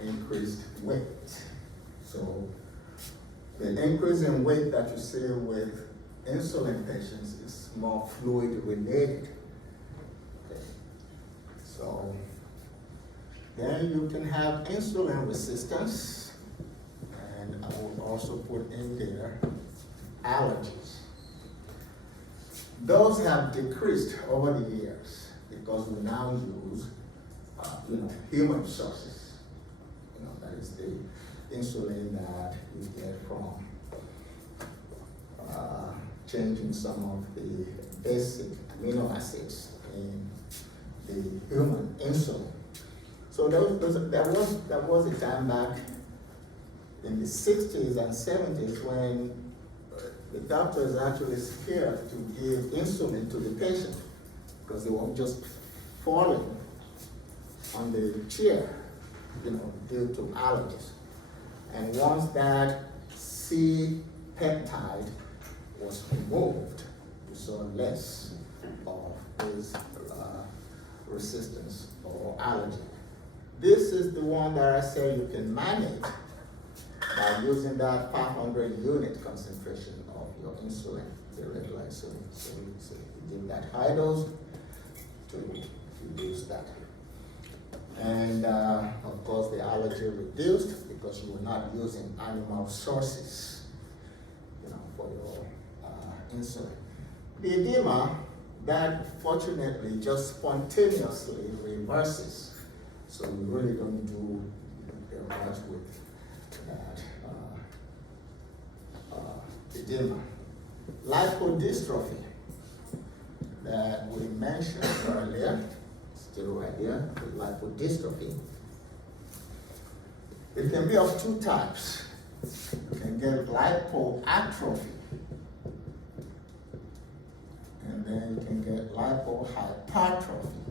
increased weight. So the increase in weight that you see with insulin patients is more fluid related. Okay. So then you can have insulin resistance, and I will also put in there allergies. Those have decreased over the years because we now use, human sources. That is the insulin that you get from changing some of the basic amino acids in the human insulin. So there was a time back in the 60s and 70s when the doctors actually scared to give insulin to the patient because they were just falling on the chair, due to allergies. And once that C peptide was removed, you saw less of this resistance or allergy. This is the one that I say you can manage by using that 500 unit concentration of your insulin, the regular insulin. So you give that high dose to reduce that. And of course the allergy reduced because you were not using animal sources, for your insulin. The edema, that fortunately just spontaneously reverses. So you really don't do very much with that edema. Lipodystrophy that we mentioned earlier, still right here, the lipodystrophy. It can be of two types. You can get lipoatrophy, and then you can get lipohypertrophy.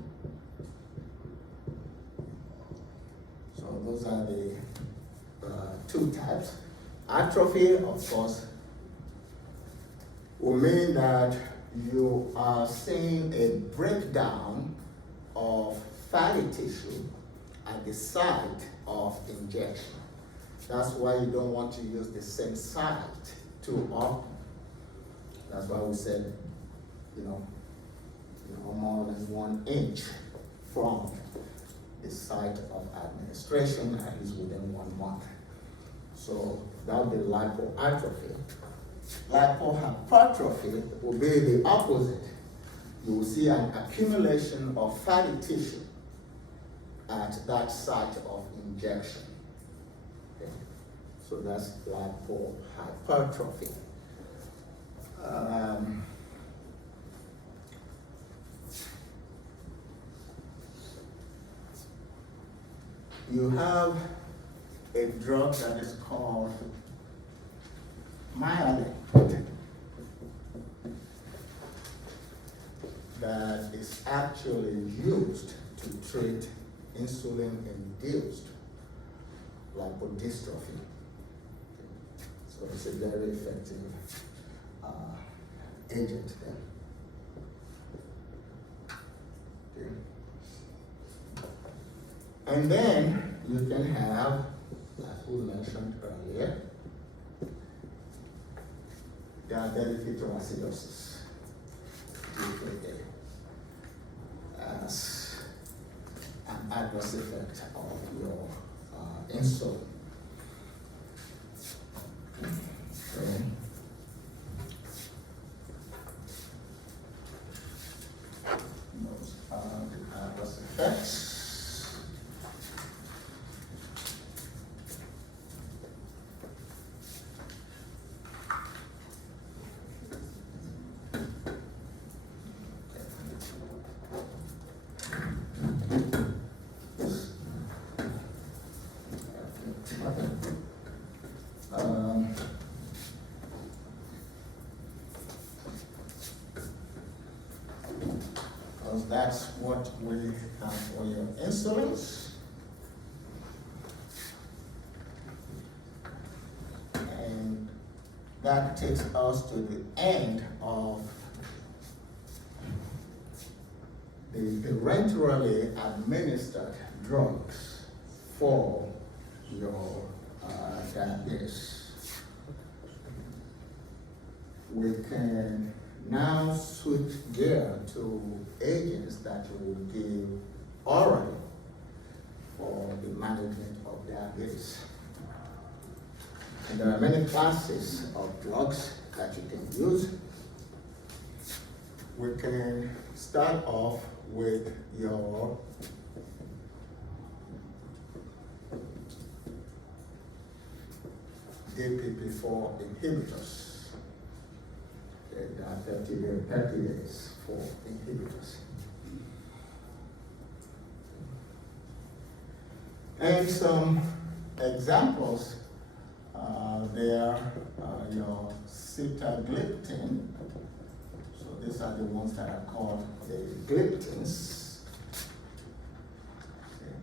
So those are the two types. Atrophy, of course, will mean that you are seeing a breakdown of fatty tissue at the site of injection. That's why you don't want to use the same site too often. That's why we said, more than 1 inch from the site of administration, at least within 1 month. So that would be lipoatrophy. Lipohypertrophy will be the opposite. You will see an accumulation of fatty tissue at that site of injection. Okay. So that's lipohypertrophy. You have a drug that is called myelin that is actually used to treat insulin-induced lipodystrophy. So it's a very effective agent there. Okay. And then you can have, like we mentioned earlier, diabetic ketoacidosis, DKA, as an adverse effect of your insulin. Okay. Those are the adverse effects. Because that's what we have for your insulins. And that takes us to the end of the parenterally administered drugs for your diabetes. We can now switch gear to agents that will give orally for the management of diabetes. And there are many classes of drugs that you can use. We can start off with your DPP-4 inhibitors. There are 30 days for inhibitors. And some examples, there are your sitagliptin. So these are the ones that are called the gliptins. Okay.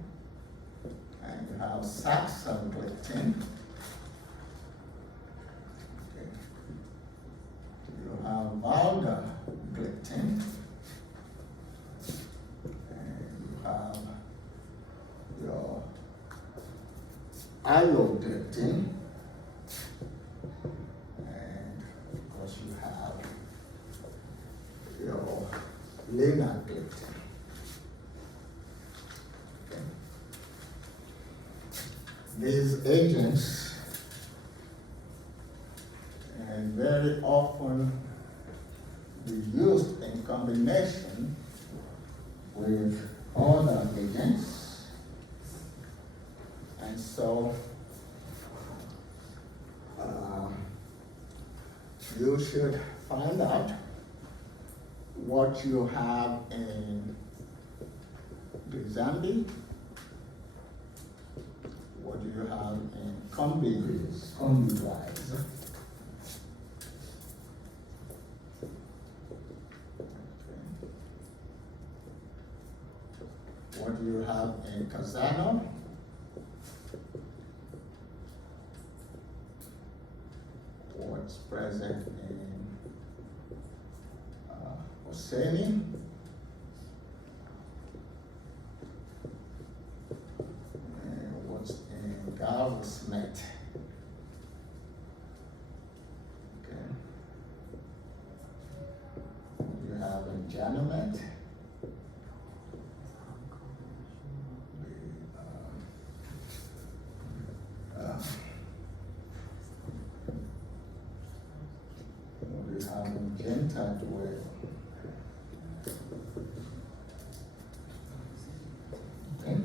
And you have saxagliptin. You have valdagliptin, and you have your allogliptin, and of course you have your linagliptin. Okay. These agents and very often be used in combination with other agents. And so you should find out what you have in Glyxambi, what do you have in Combiglize. What do you have in Casano? What's present in Oseni? And what's in Galvesmet? Okay. What do you have in Janomet? What do you have in Gentile way? Okay.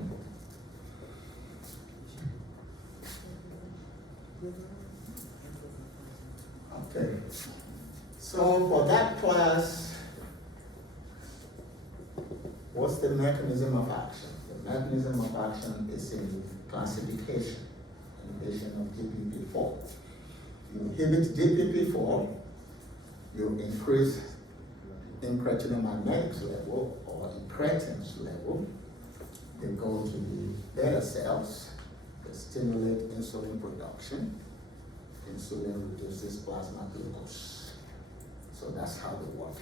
Okay. So for that class, what's the mechanism of action? The mechanism of action is in classification, inhibition of DPP-4. You inhibit DPP-4, you increase incretin magnetics level or incretins level. They go to the beta cells, they stimulate insulin production. Insulin reduces plasma glucose. So that's how they work.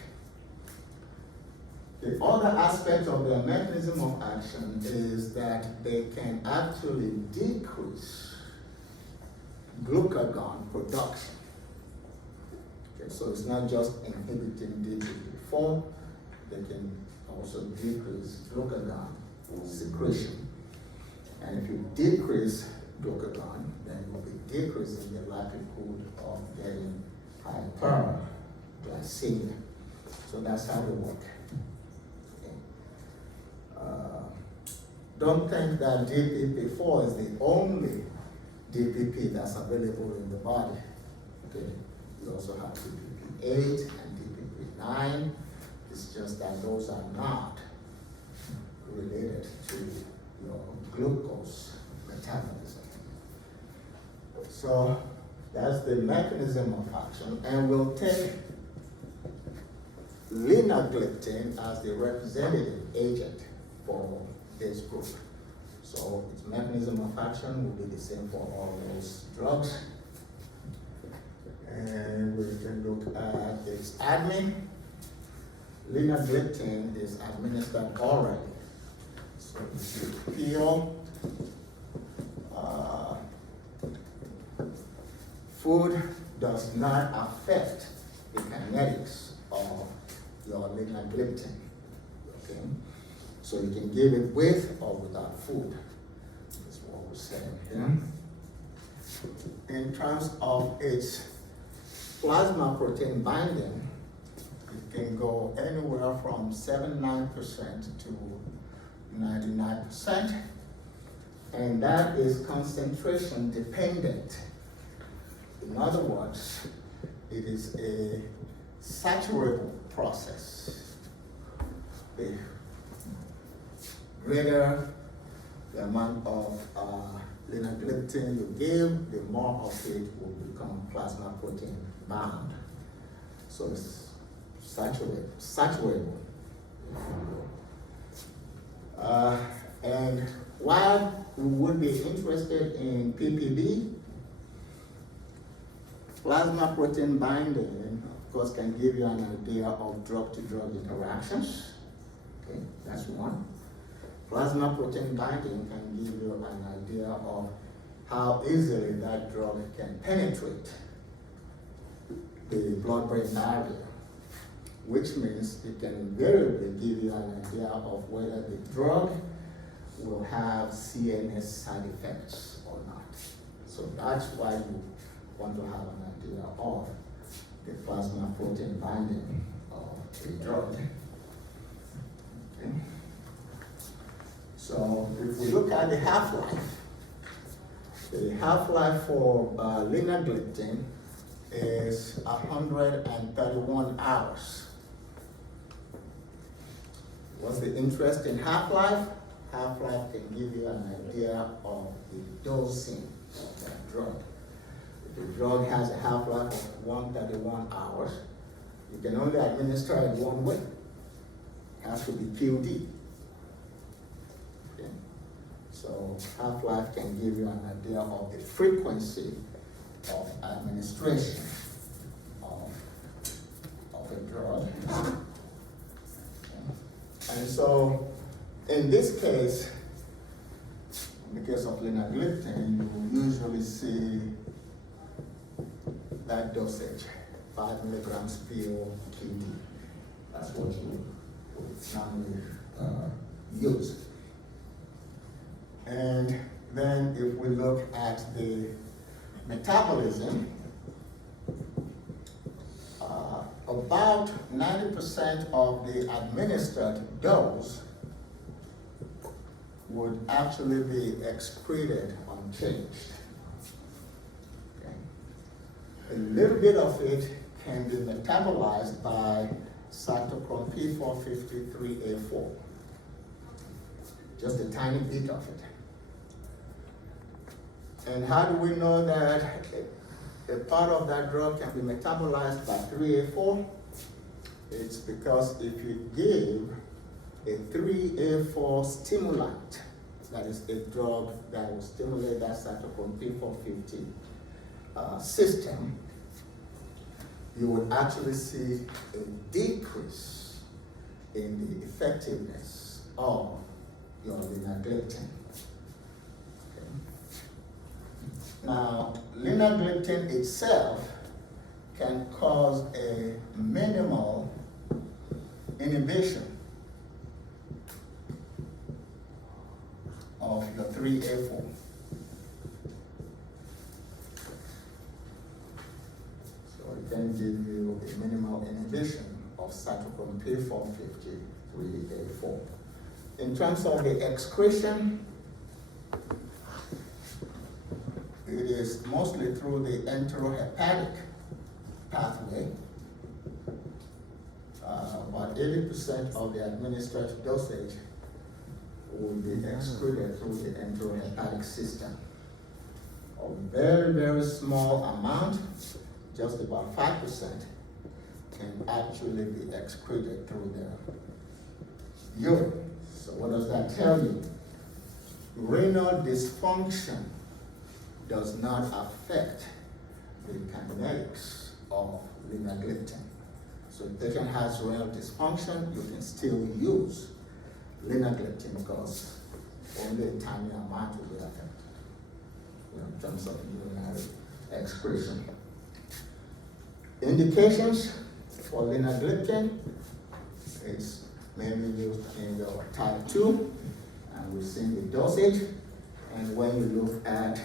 The other aspect of their mechanism of action is that they can actually decrease glucagon production. Okay. Okay, so it's not just inhibiting DPP4, they can also decrease glucagon secretion. And if you decrease glucagon, then you'll be decreasing the likelihood of getting hyperglycemia. So that's how they work. Okay. Don't think that DPP4 is the only DPP that's available in the body. Okay. You also have DPP8 and DPP9. It's just that those are not related to your glucose metabolism. So that's the mechanism of action, and we'll take linagliptin as the representative agent for this group. So its mechanism of action will be the same for all those drugs. And we can look at its admin. Linagliptin is administered orally. So this is pill. Food does not affect the kinetics of your linagliptin. Okay? So you can give it with or without food. That's what we're saying here. In terms of its plasma protein binding, it can go anywhere from 79% to 99%, and that is concentration dependent. In other words, it is a saturable process. The greater the amount of linagliptin you give, the more of it will become plasma protein bound. So it's saturable. And while we would be interested in PPB, plasma protein binding, of course, can give you an idea of drug-to-drug interactions. Okay, that's one. Plasma protein binding can give you an idea of how easily that drug can penetrate the blood-brain barrier, which means it can invariably give you an idea of whether the drug will have CNS side effects or not. So that's why you want to have an idea of the plasma protein binding of the drug. Okay. So if we look at the half-life for linagliptin is 131 hours. What's the interest in half-life? Half-life can give you an idea of the dosing of that drug. If the drug has a half-life of 131 hours, you can only administer it one way. It has to be QD. Okay. So half-life can give you an idea of the frequency of administration of a drug. And so, in this case, in the case of linagliptin, you will usually see that dosage, 5 milligrams pill QD. That's what you would normally use. And then if we look at the metabolism, about 90% of the administered dose would actually be excreted unchanged. Okay. A little bit of it can be metabolized by cytochrome P453A4. Just a tiny bit of it. And how do we know that a part of that drug can be metabolized by 3A4? It's because if you give a 3A4 stimulant, that is a drug that will stimulate that cytochrome P450 system, you would actually see a decrease in the effectiveness of your linagliptin. Okay. Now, linagliptin itself can cause a minimal inhibition of your 3A4. So it can give you a minimal inhibition of cytochrome P450 3A4. In terms of the excretion, it is mostly through the enterohepatic pathway. About 80% of the administered dosage will be excreted through the enterohepatic system. A very, very small amount, just about 5%, can actually be excreted through the urine. So what does that tell you? Renal dysfunction does not affect the kinetics of linagliptin. So if the patient has renal dysfunction, you can still use linagliptin because only a tiny amount will be affected, in terms of urinary excretion. Indications for linagliptin is mainly used in your type 2, and we've seen the dosage. And when you look at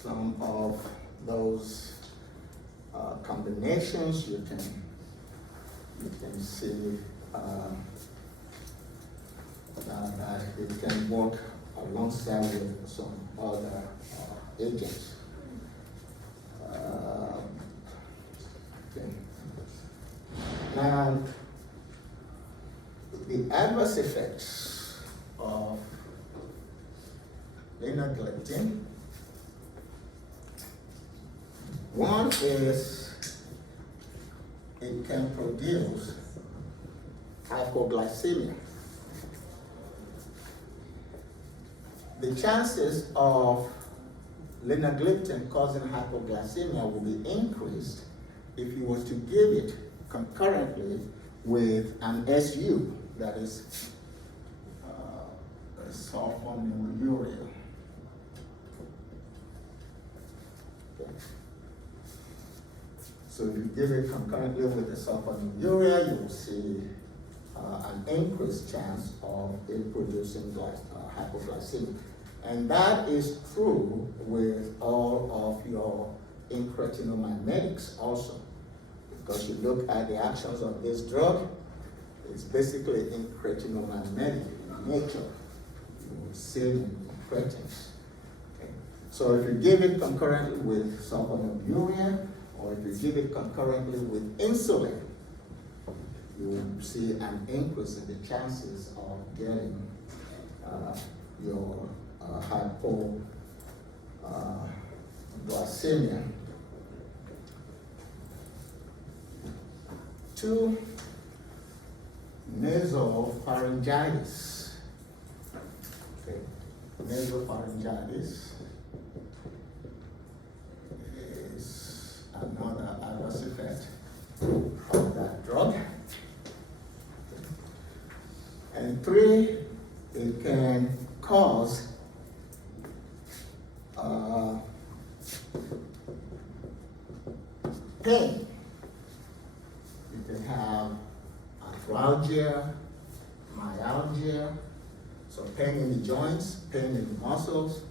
some of those combinations, you can see that it can work alongside with some other agents. Okay. Now, the adverse effects of linagliptin, one is it can produce hypoglycemia. The chances of linagliptin causing hypoglycemia will be increased if you were to give it concurrently with an SU, that is sulfonylurea. Okay. So if you give it concurrently with the sulfonylurea, you will see an increased chance of it producing hypoglycemia. And that is true with all of your incretin-mimetics also. Because you look at the actions of this drug, it's basically incretin-mimetic in nature. You will see in incretins. Okay. So if you give it concurrently with sulfonylurea, or if you give it concurrently with insulin, you will see an increase in the chances of getting your hypoglycemia. 2, nasopharyngitis. Okay. Nasopharyngitis is another adverse effect of that drug. And 3, it can cause pain. You can have arthralgia, myalgia, so pain in the joints, pain in the muscles,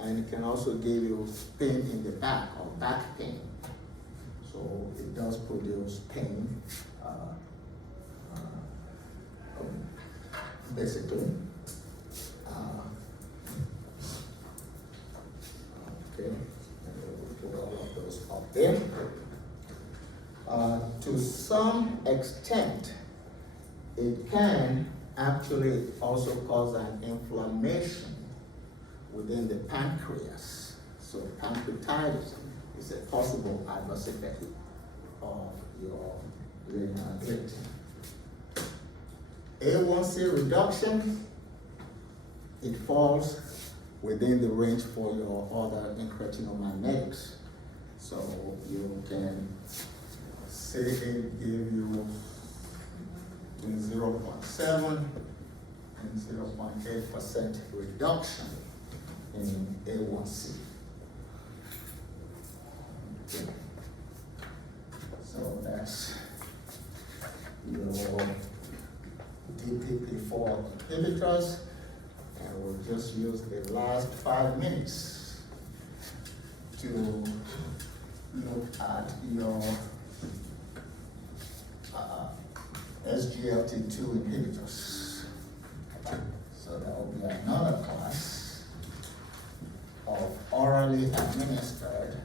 and it can also give you pain in the back or back pain. So it does produce pain, basically. Okay, and we'll put all of those up there. To some extent, it can actually also cause an inflammation within the pancreas. So pancreatitis is a possible adverse effect of your linagliptin. A1C reduction, it falls within the range for your other incretin-mimetics. So you can say it give you between 0.7 and 0.8% reduction in A1C. So that's your DPP4 inhibitors, and we'll just use the last 5 minutes to look at your SGLT2 inhibitors. So that will be another class of orally administered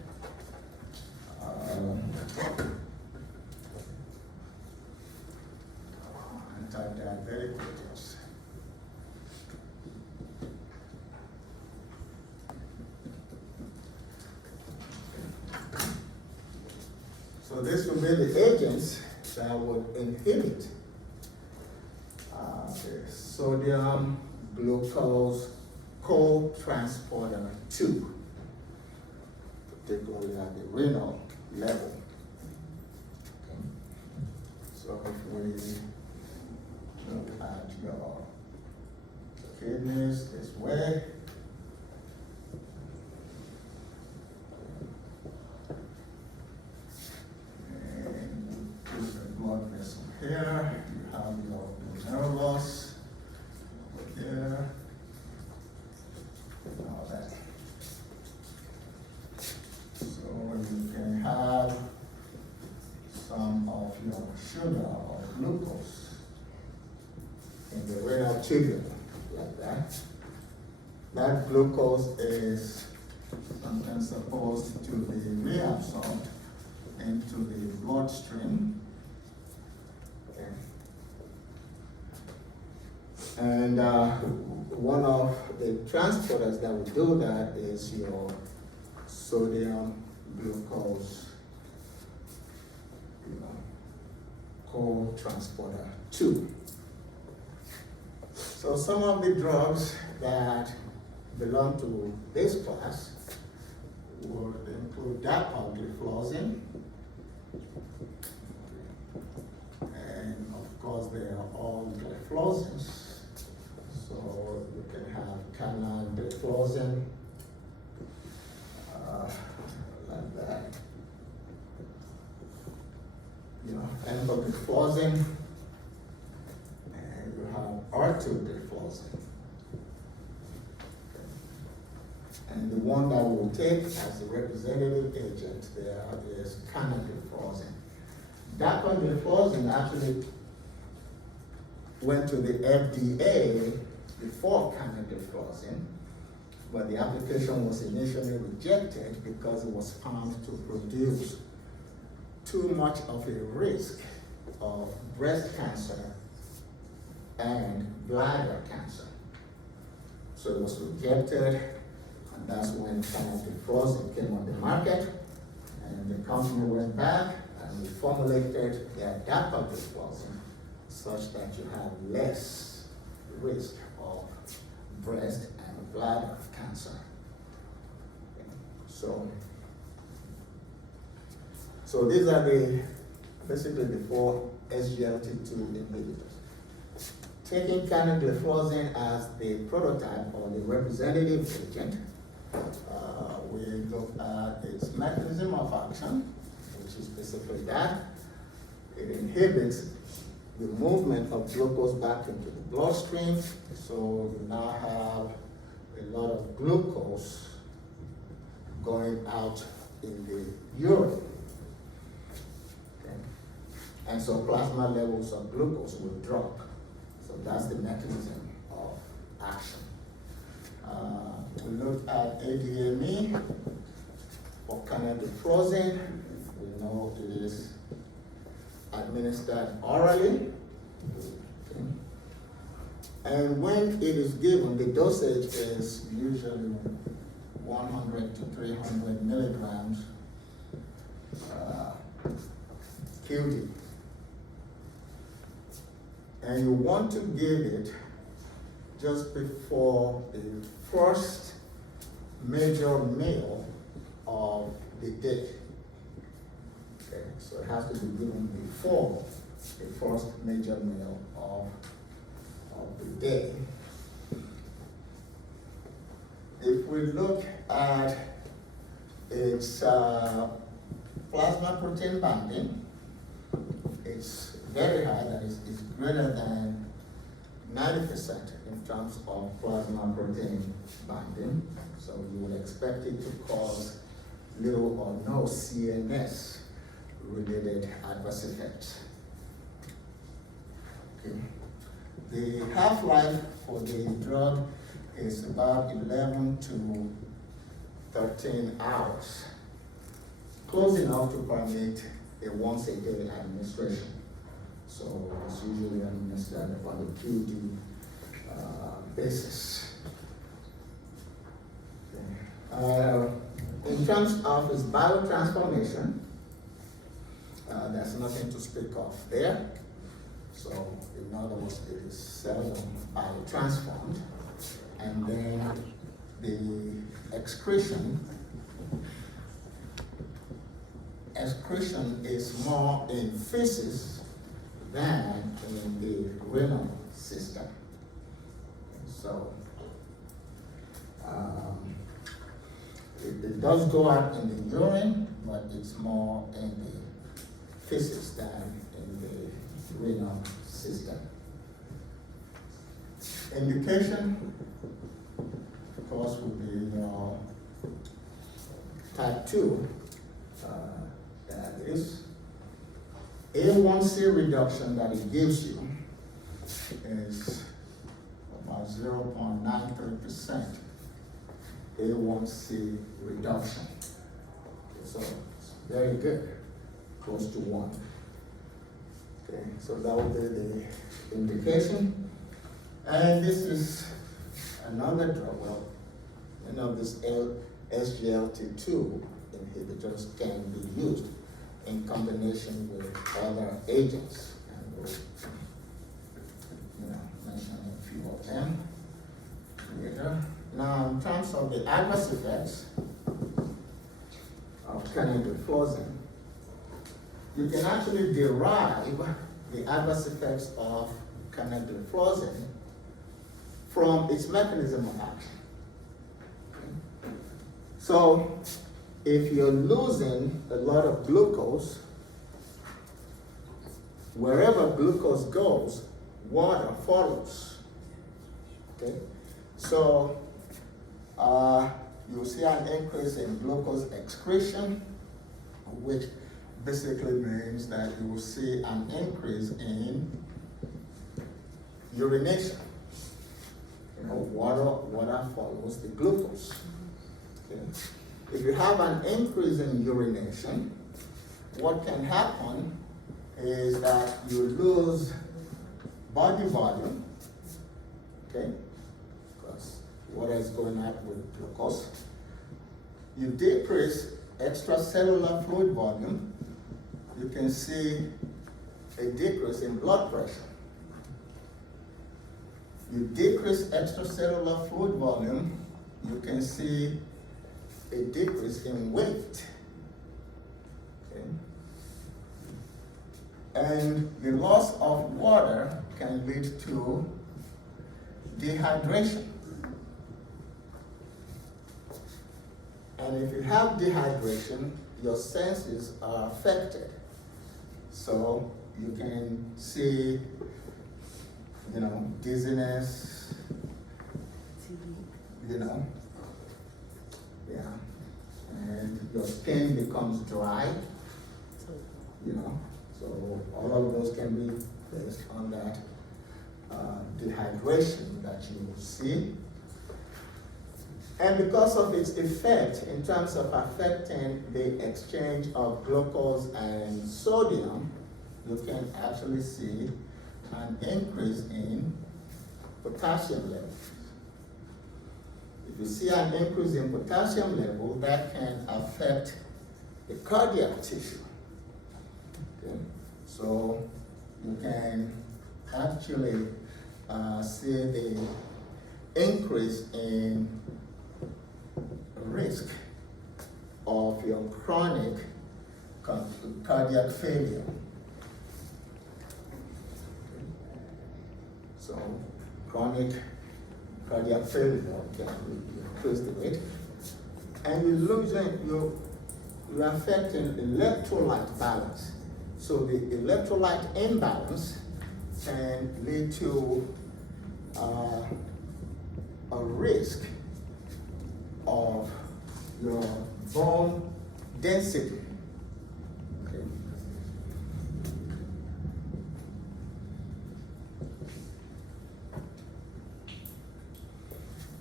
anti-diabetic agents. So this will be the agents that would inhibit the sodium glucose co-transporter 2, particularly at the renal level. Okay. So if we look at your kidneys this way, and put the blood vessel here, you have your glomerulus over here, and all that. So you can have some of your sugar or glucose in the renal tubule, like that. That glucose is sometimes supposed to be reabsorbed into the bloodstream. Okay. And one of the transporters that will do that is your sodium glucose co-transporter 2. So some of the drugs that belong to this class would include dapagliflozin, and of course they are all gliflozins. So you can have canagliflozin, like that. You know, empagliflozin, and you have orthogliflozin. And the one that we'll take as a representative agent there is canagliflozin. Dapagliflozin actually went to the FDA before canagliflozin, but the application was initially rejected because it was found to produce too much of a risk of breast cancer and bladder cancer. So it was rejected, and that's when canagliflozin came on the market, and the company went back and reformulated their dapagliflozin such that you have less risk of breast and bladder cancer. So these are basically the 4 SGLT2 inhibitors. Taking canagliflozin as the prototype or the representative agent, we look at its mechanism of action, which is basically that. It inhibits the movement of glucose back into the bloodstream, so you now have a lot of glucose going out in the urine. Okay. And so plasma levels of glucose will drop. So that's the mechanism of action. We look at ADME for canagliflozin. We know it is administered orally. Okay. And when it is given, the dosage is usually 100 to 300 milligrams QD. And you want to give it just before the first major meal of the day. Okay, so it has to be given before the first major meal of the day. If we look at its plasma protein binding. It's very high, that is, it's greater than 90% in terms of plasma protein binding. So you would expect it to cause little or no CNS related adverse effects. Okay. The half-life for the drug is about 11 to 13 hours, close enough to permit a once-a-day administration. So it's usually administered on a QD basis. Okay. In terms of its biotransformation, there's nothing to speak of there. So in other words, it is seldom biotransformed. And then the excretion is more in feces than in the renal system. So it does go out in the urine, but it's more in the feces than in the renal system. Indication, of course, would be type 2. That is A1C reduction that it gives you is about 0.93% A1C reduction. So it's very good, close to 1. Okay, so that would be the indication. And this is another drug. Well, many of these SGLT2 inhibitors can be used in combination with other agents. And we'll mention a few of them later. Now, in terms of the adverse effects of canagliflozin, you can actually derive the adverse effects of canagliflozin from its mechanism of action. So, if you're losing a lot of glucose, wherever glucose goes, water follows. Okay? So, you'll see an increase in glucose excretion, which basically means that you will see an increase in urination. Water follows the glucose. Okay. If you have an increase in urination, what can happen is that you lose body volume, okay, because water is going out with glucose. You decrease extracellular fluid volume, you can see a decrease in blood pressure. You decrease extracellular fluid volume, you can see a decrease in weight. Okay. And the loss of water can lead to dehydration. And if you have dehydration, your senses are affected. So you can see, dizziness, and your skin becomes dry, so all of those can be based on that dehydration that you see. And because of its effect in terms of affecting the exchange of glucose and sodium, you can actually see an increase in potassium levels. If you see an increase in potassium level, that can affect the cardiac tissue. Okay? So you can actually see the increase in risk of your chronic cardiac failure. So chronic cardiac failure can increase the rate, and you you're affecting electrolyte balance. So the electrolyte imbalance can lead to a risk of your bone density. Okay.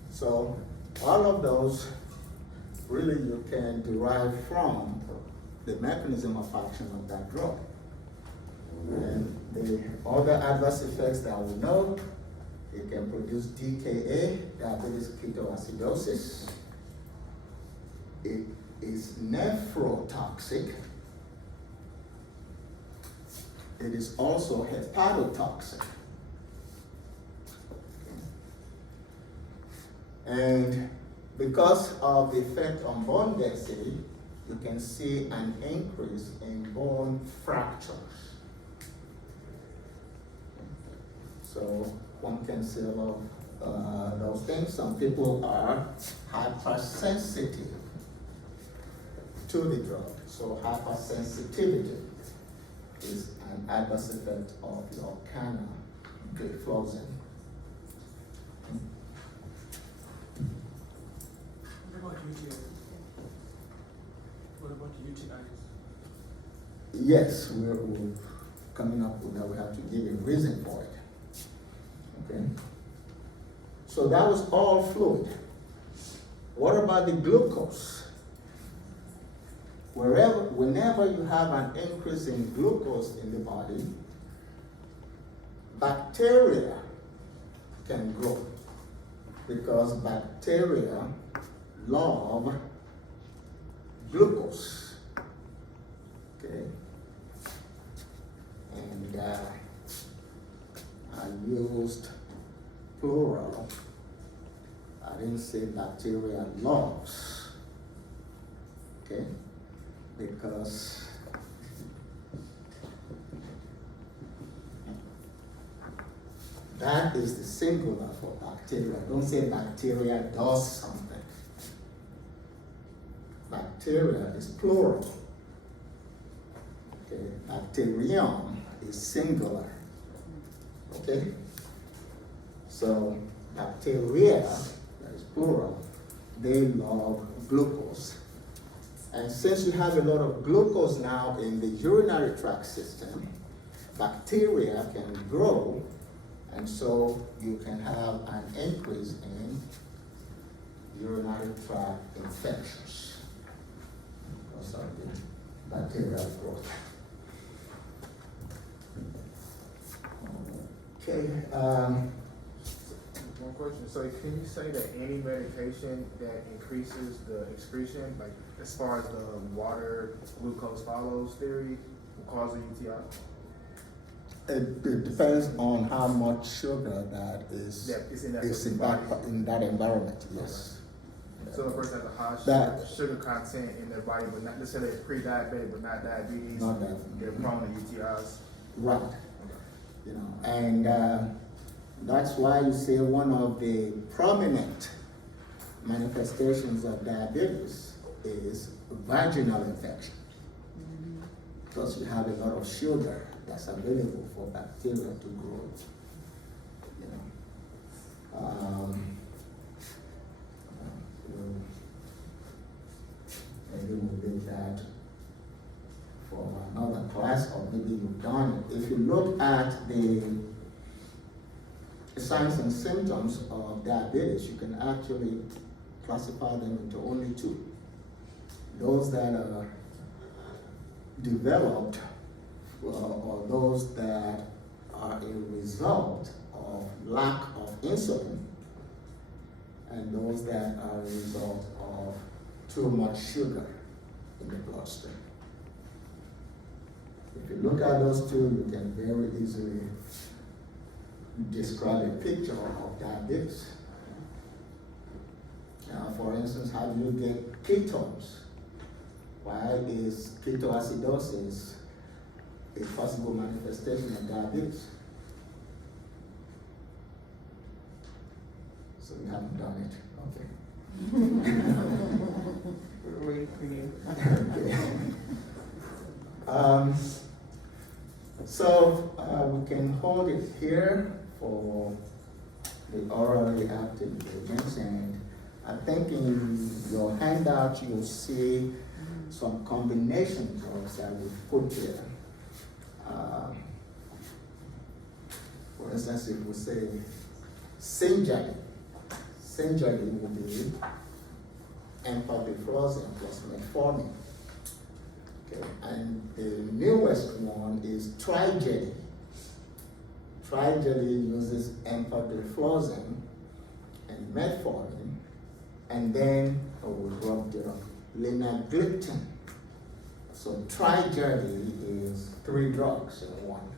So all of those really you can derive from the mechanism of action of that drug. And the other adverse effects that we know, it can produce DKA, diabetes ketoacidosis. It is nephrotoxic. It is also hepatotoxic. And because of the effect on bone density, you can see an increase in bone fractures. So one can see a lot of those things. Some people are hypersensitive to the drug. So hypersensitivity is an adverse effect of your canagliflozin. What about UTIs? What about UTIs? Yes, we're coming up with that. We have to give a reason for it. Okay. So that was all fluid. What about the glucose? Whenever you have an increase in glucose in the body, bacteria can grow because bacteria love glucose. Okay. And I used plural. I didn't say bacteria loves. Okay? Because that is the singular for bacteria. Don't say bacteria does something. Bacteria is plural. Okay? Bacterium is singular. Okay? So bacteria, that is plural, they love glucose. And since you have a lot of glucose now in the urinary tract system, bacteria can grow, and so you can have an increase in urinary tract infections because of the bacterial growth. Okay. One question. So can you say that any medication that increases the excretion, like as far as the water glucose follows theory, will cause a UTI? It depends on how much sugar that is In that in that environment. Yes. So a person has a high That- sugar content in their body, but not necessarily pre-diabetic, but not diabetes. Not that. They're prone to UTIs. Right. You know, and that's why you see one of the prominent manifestations of diabetes is vaginal infection, because you have a lot of sugar that's available for bacteria to grow. You know, maybe we'll leave that for another class, or maybe you've done it. If you look at the signs and symptoms of diabetes, you can actually classify them into only two. Those that are developed, or those that are a result of lack of insulin, and those that are a result of too much sugar in the bloodstream. If you look at those two, you can very easily describe a picture of diabetes. Now, for instance, how do you get ketones? Why is ketoacidosis a possible manifestation of diabetes? So you haven't done it, okay. We're waiting for you. So, we can hold it here for the orally active agents, and I think in your handout you'll see some combinations of that we put there. For instance, if we say Synjali will be empagliflozin plus metformin. Okay, and the newest one is Trijeli. Trijeli uses empagliflozin and metformin, and then we drop the linagliptin. So Trijeli is 3 drugs in one.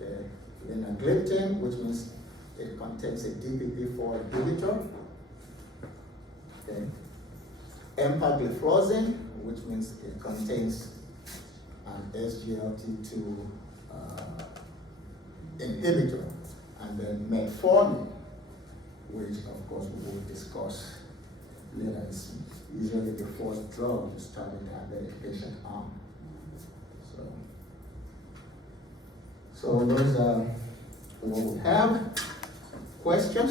Okay, linagliptin, which means it contains a DPP-4 inhibitor. Okay, empagliflozin, which means it contains an SGLT2 inhibitor, and then metformin, which of course we will discuss later. It's usually the first drug to start the diabetic patient on. So those are what we have. Questions?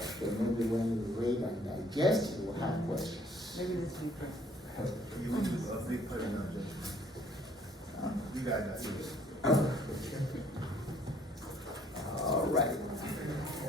Okay, maybe when you read and digest, you will have questions. Maybe this week. You would do a big player now, Judge. You got that. Okay.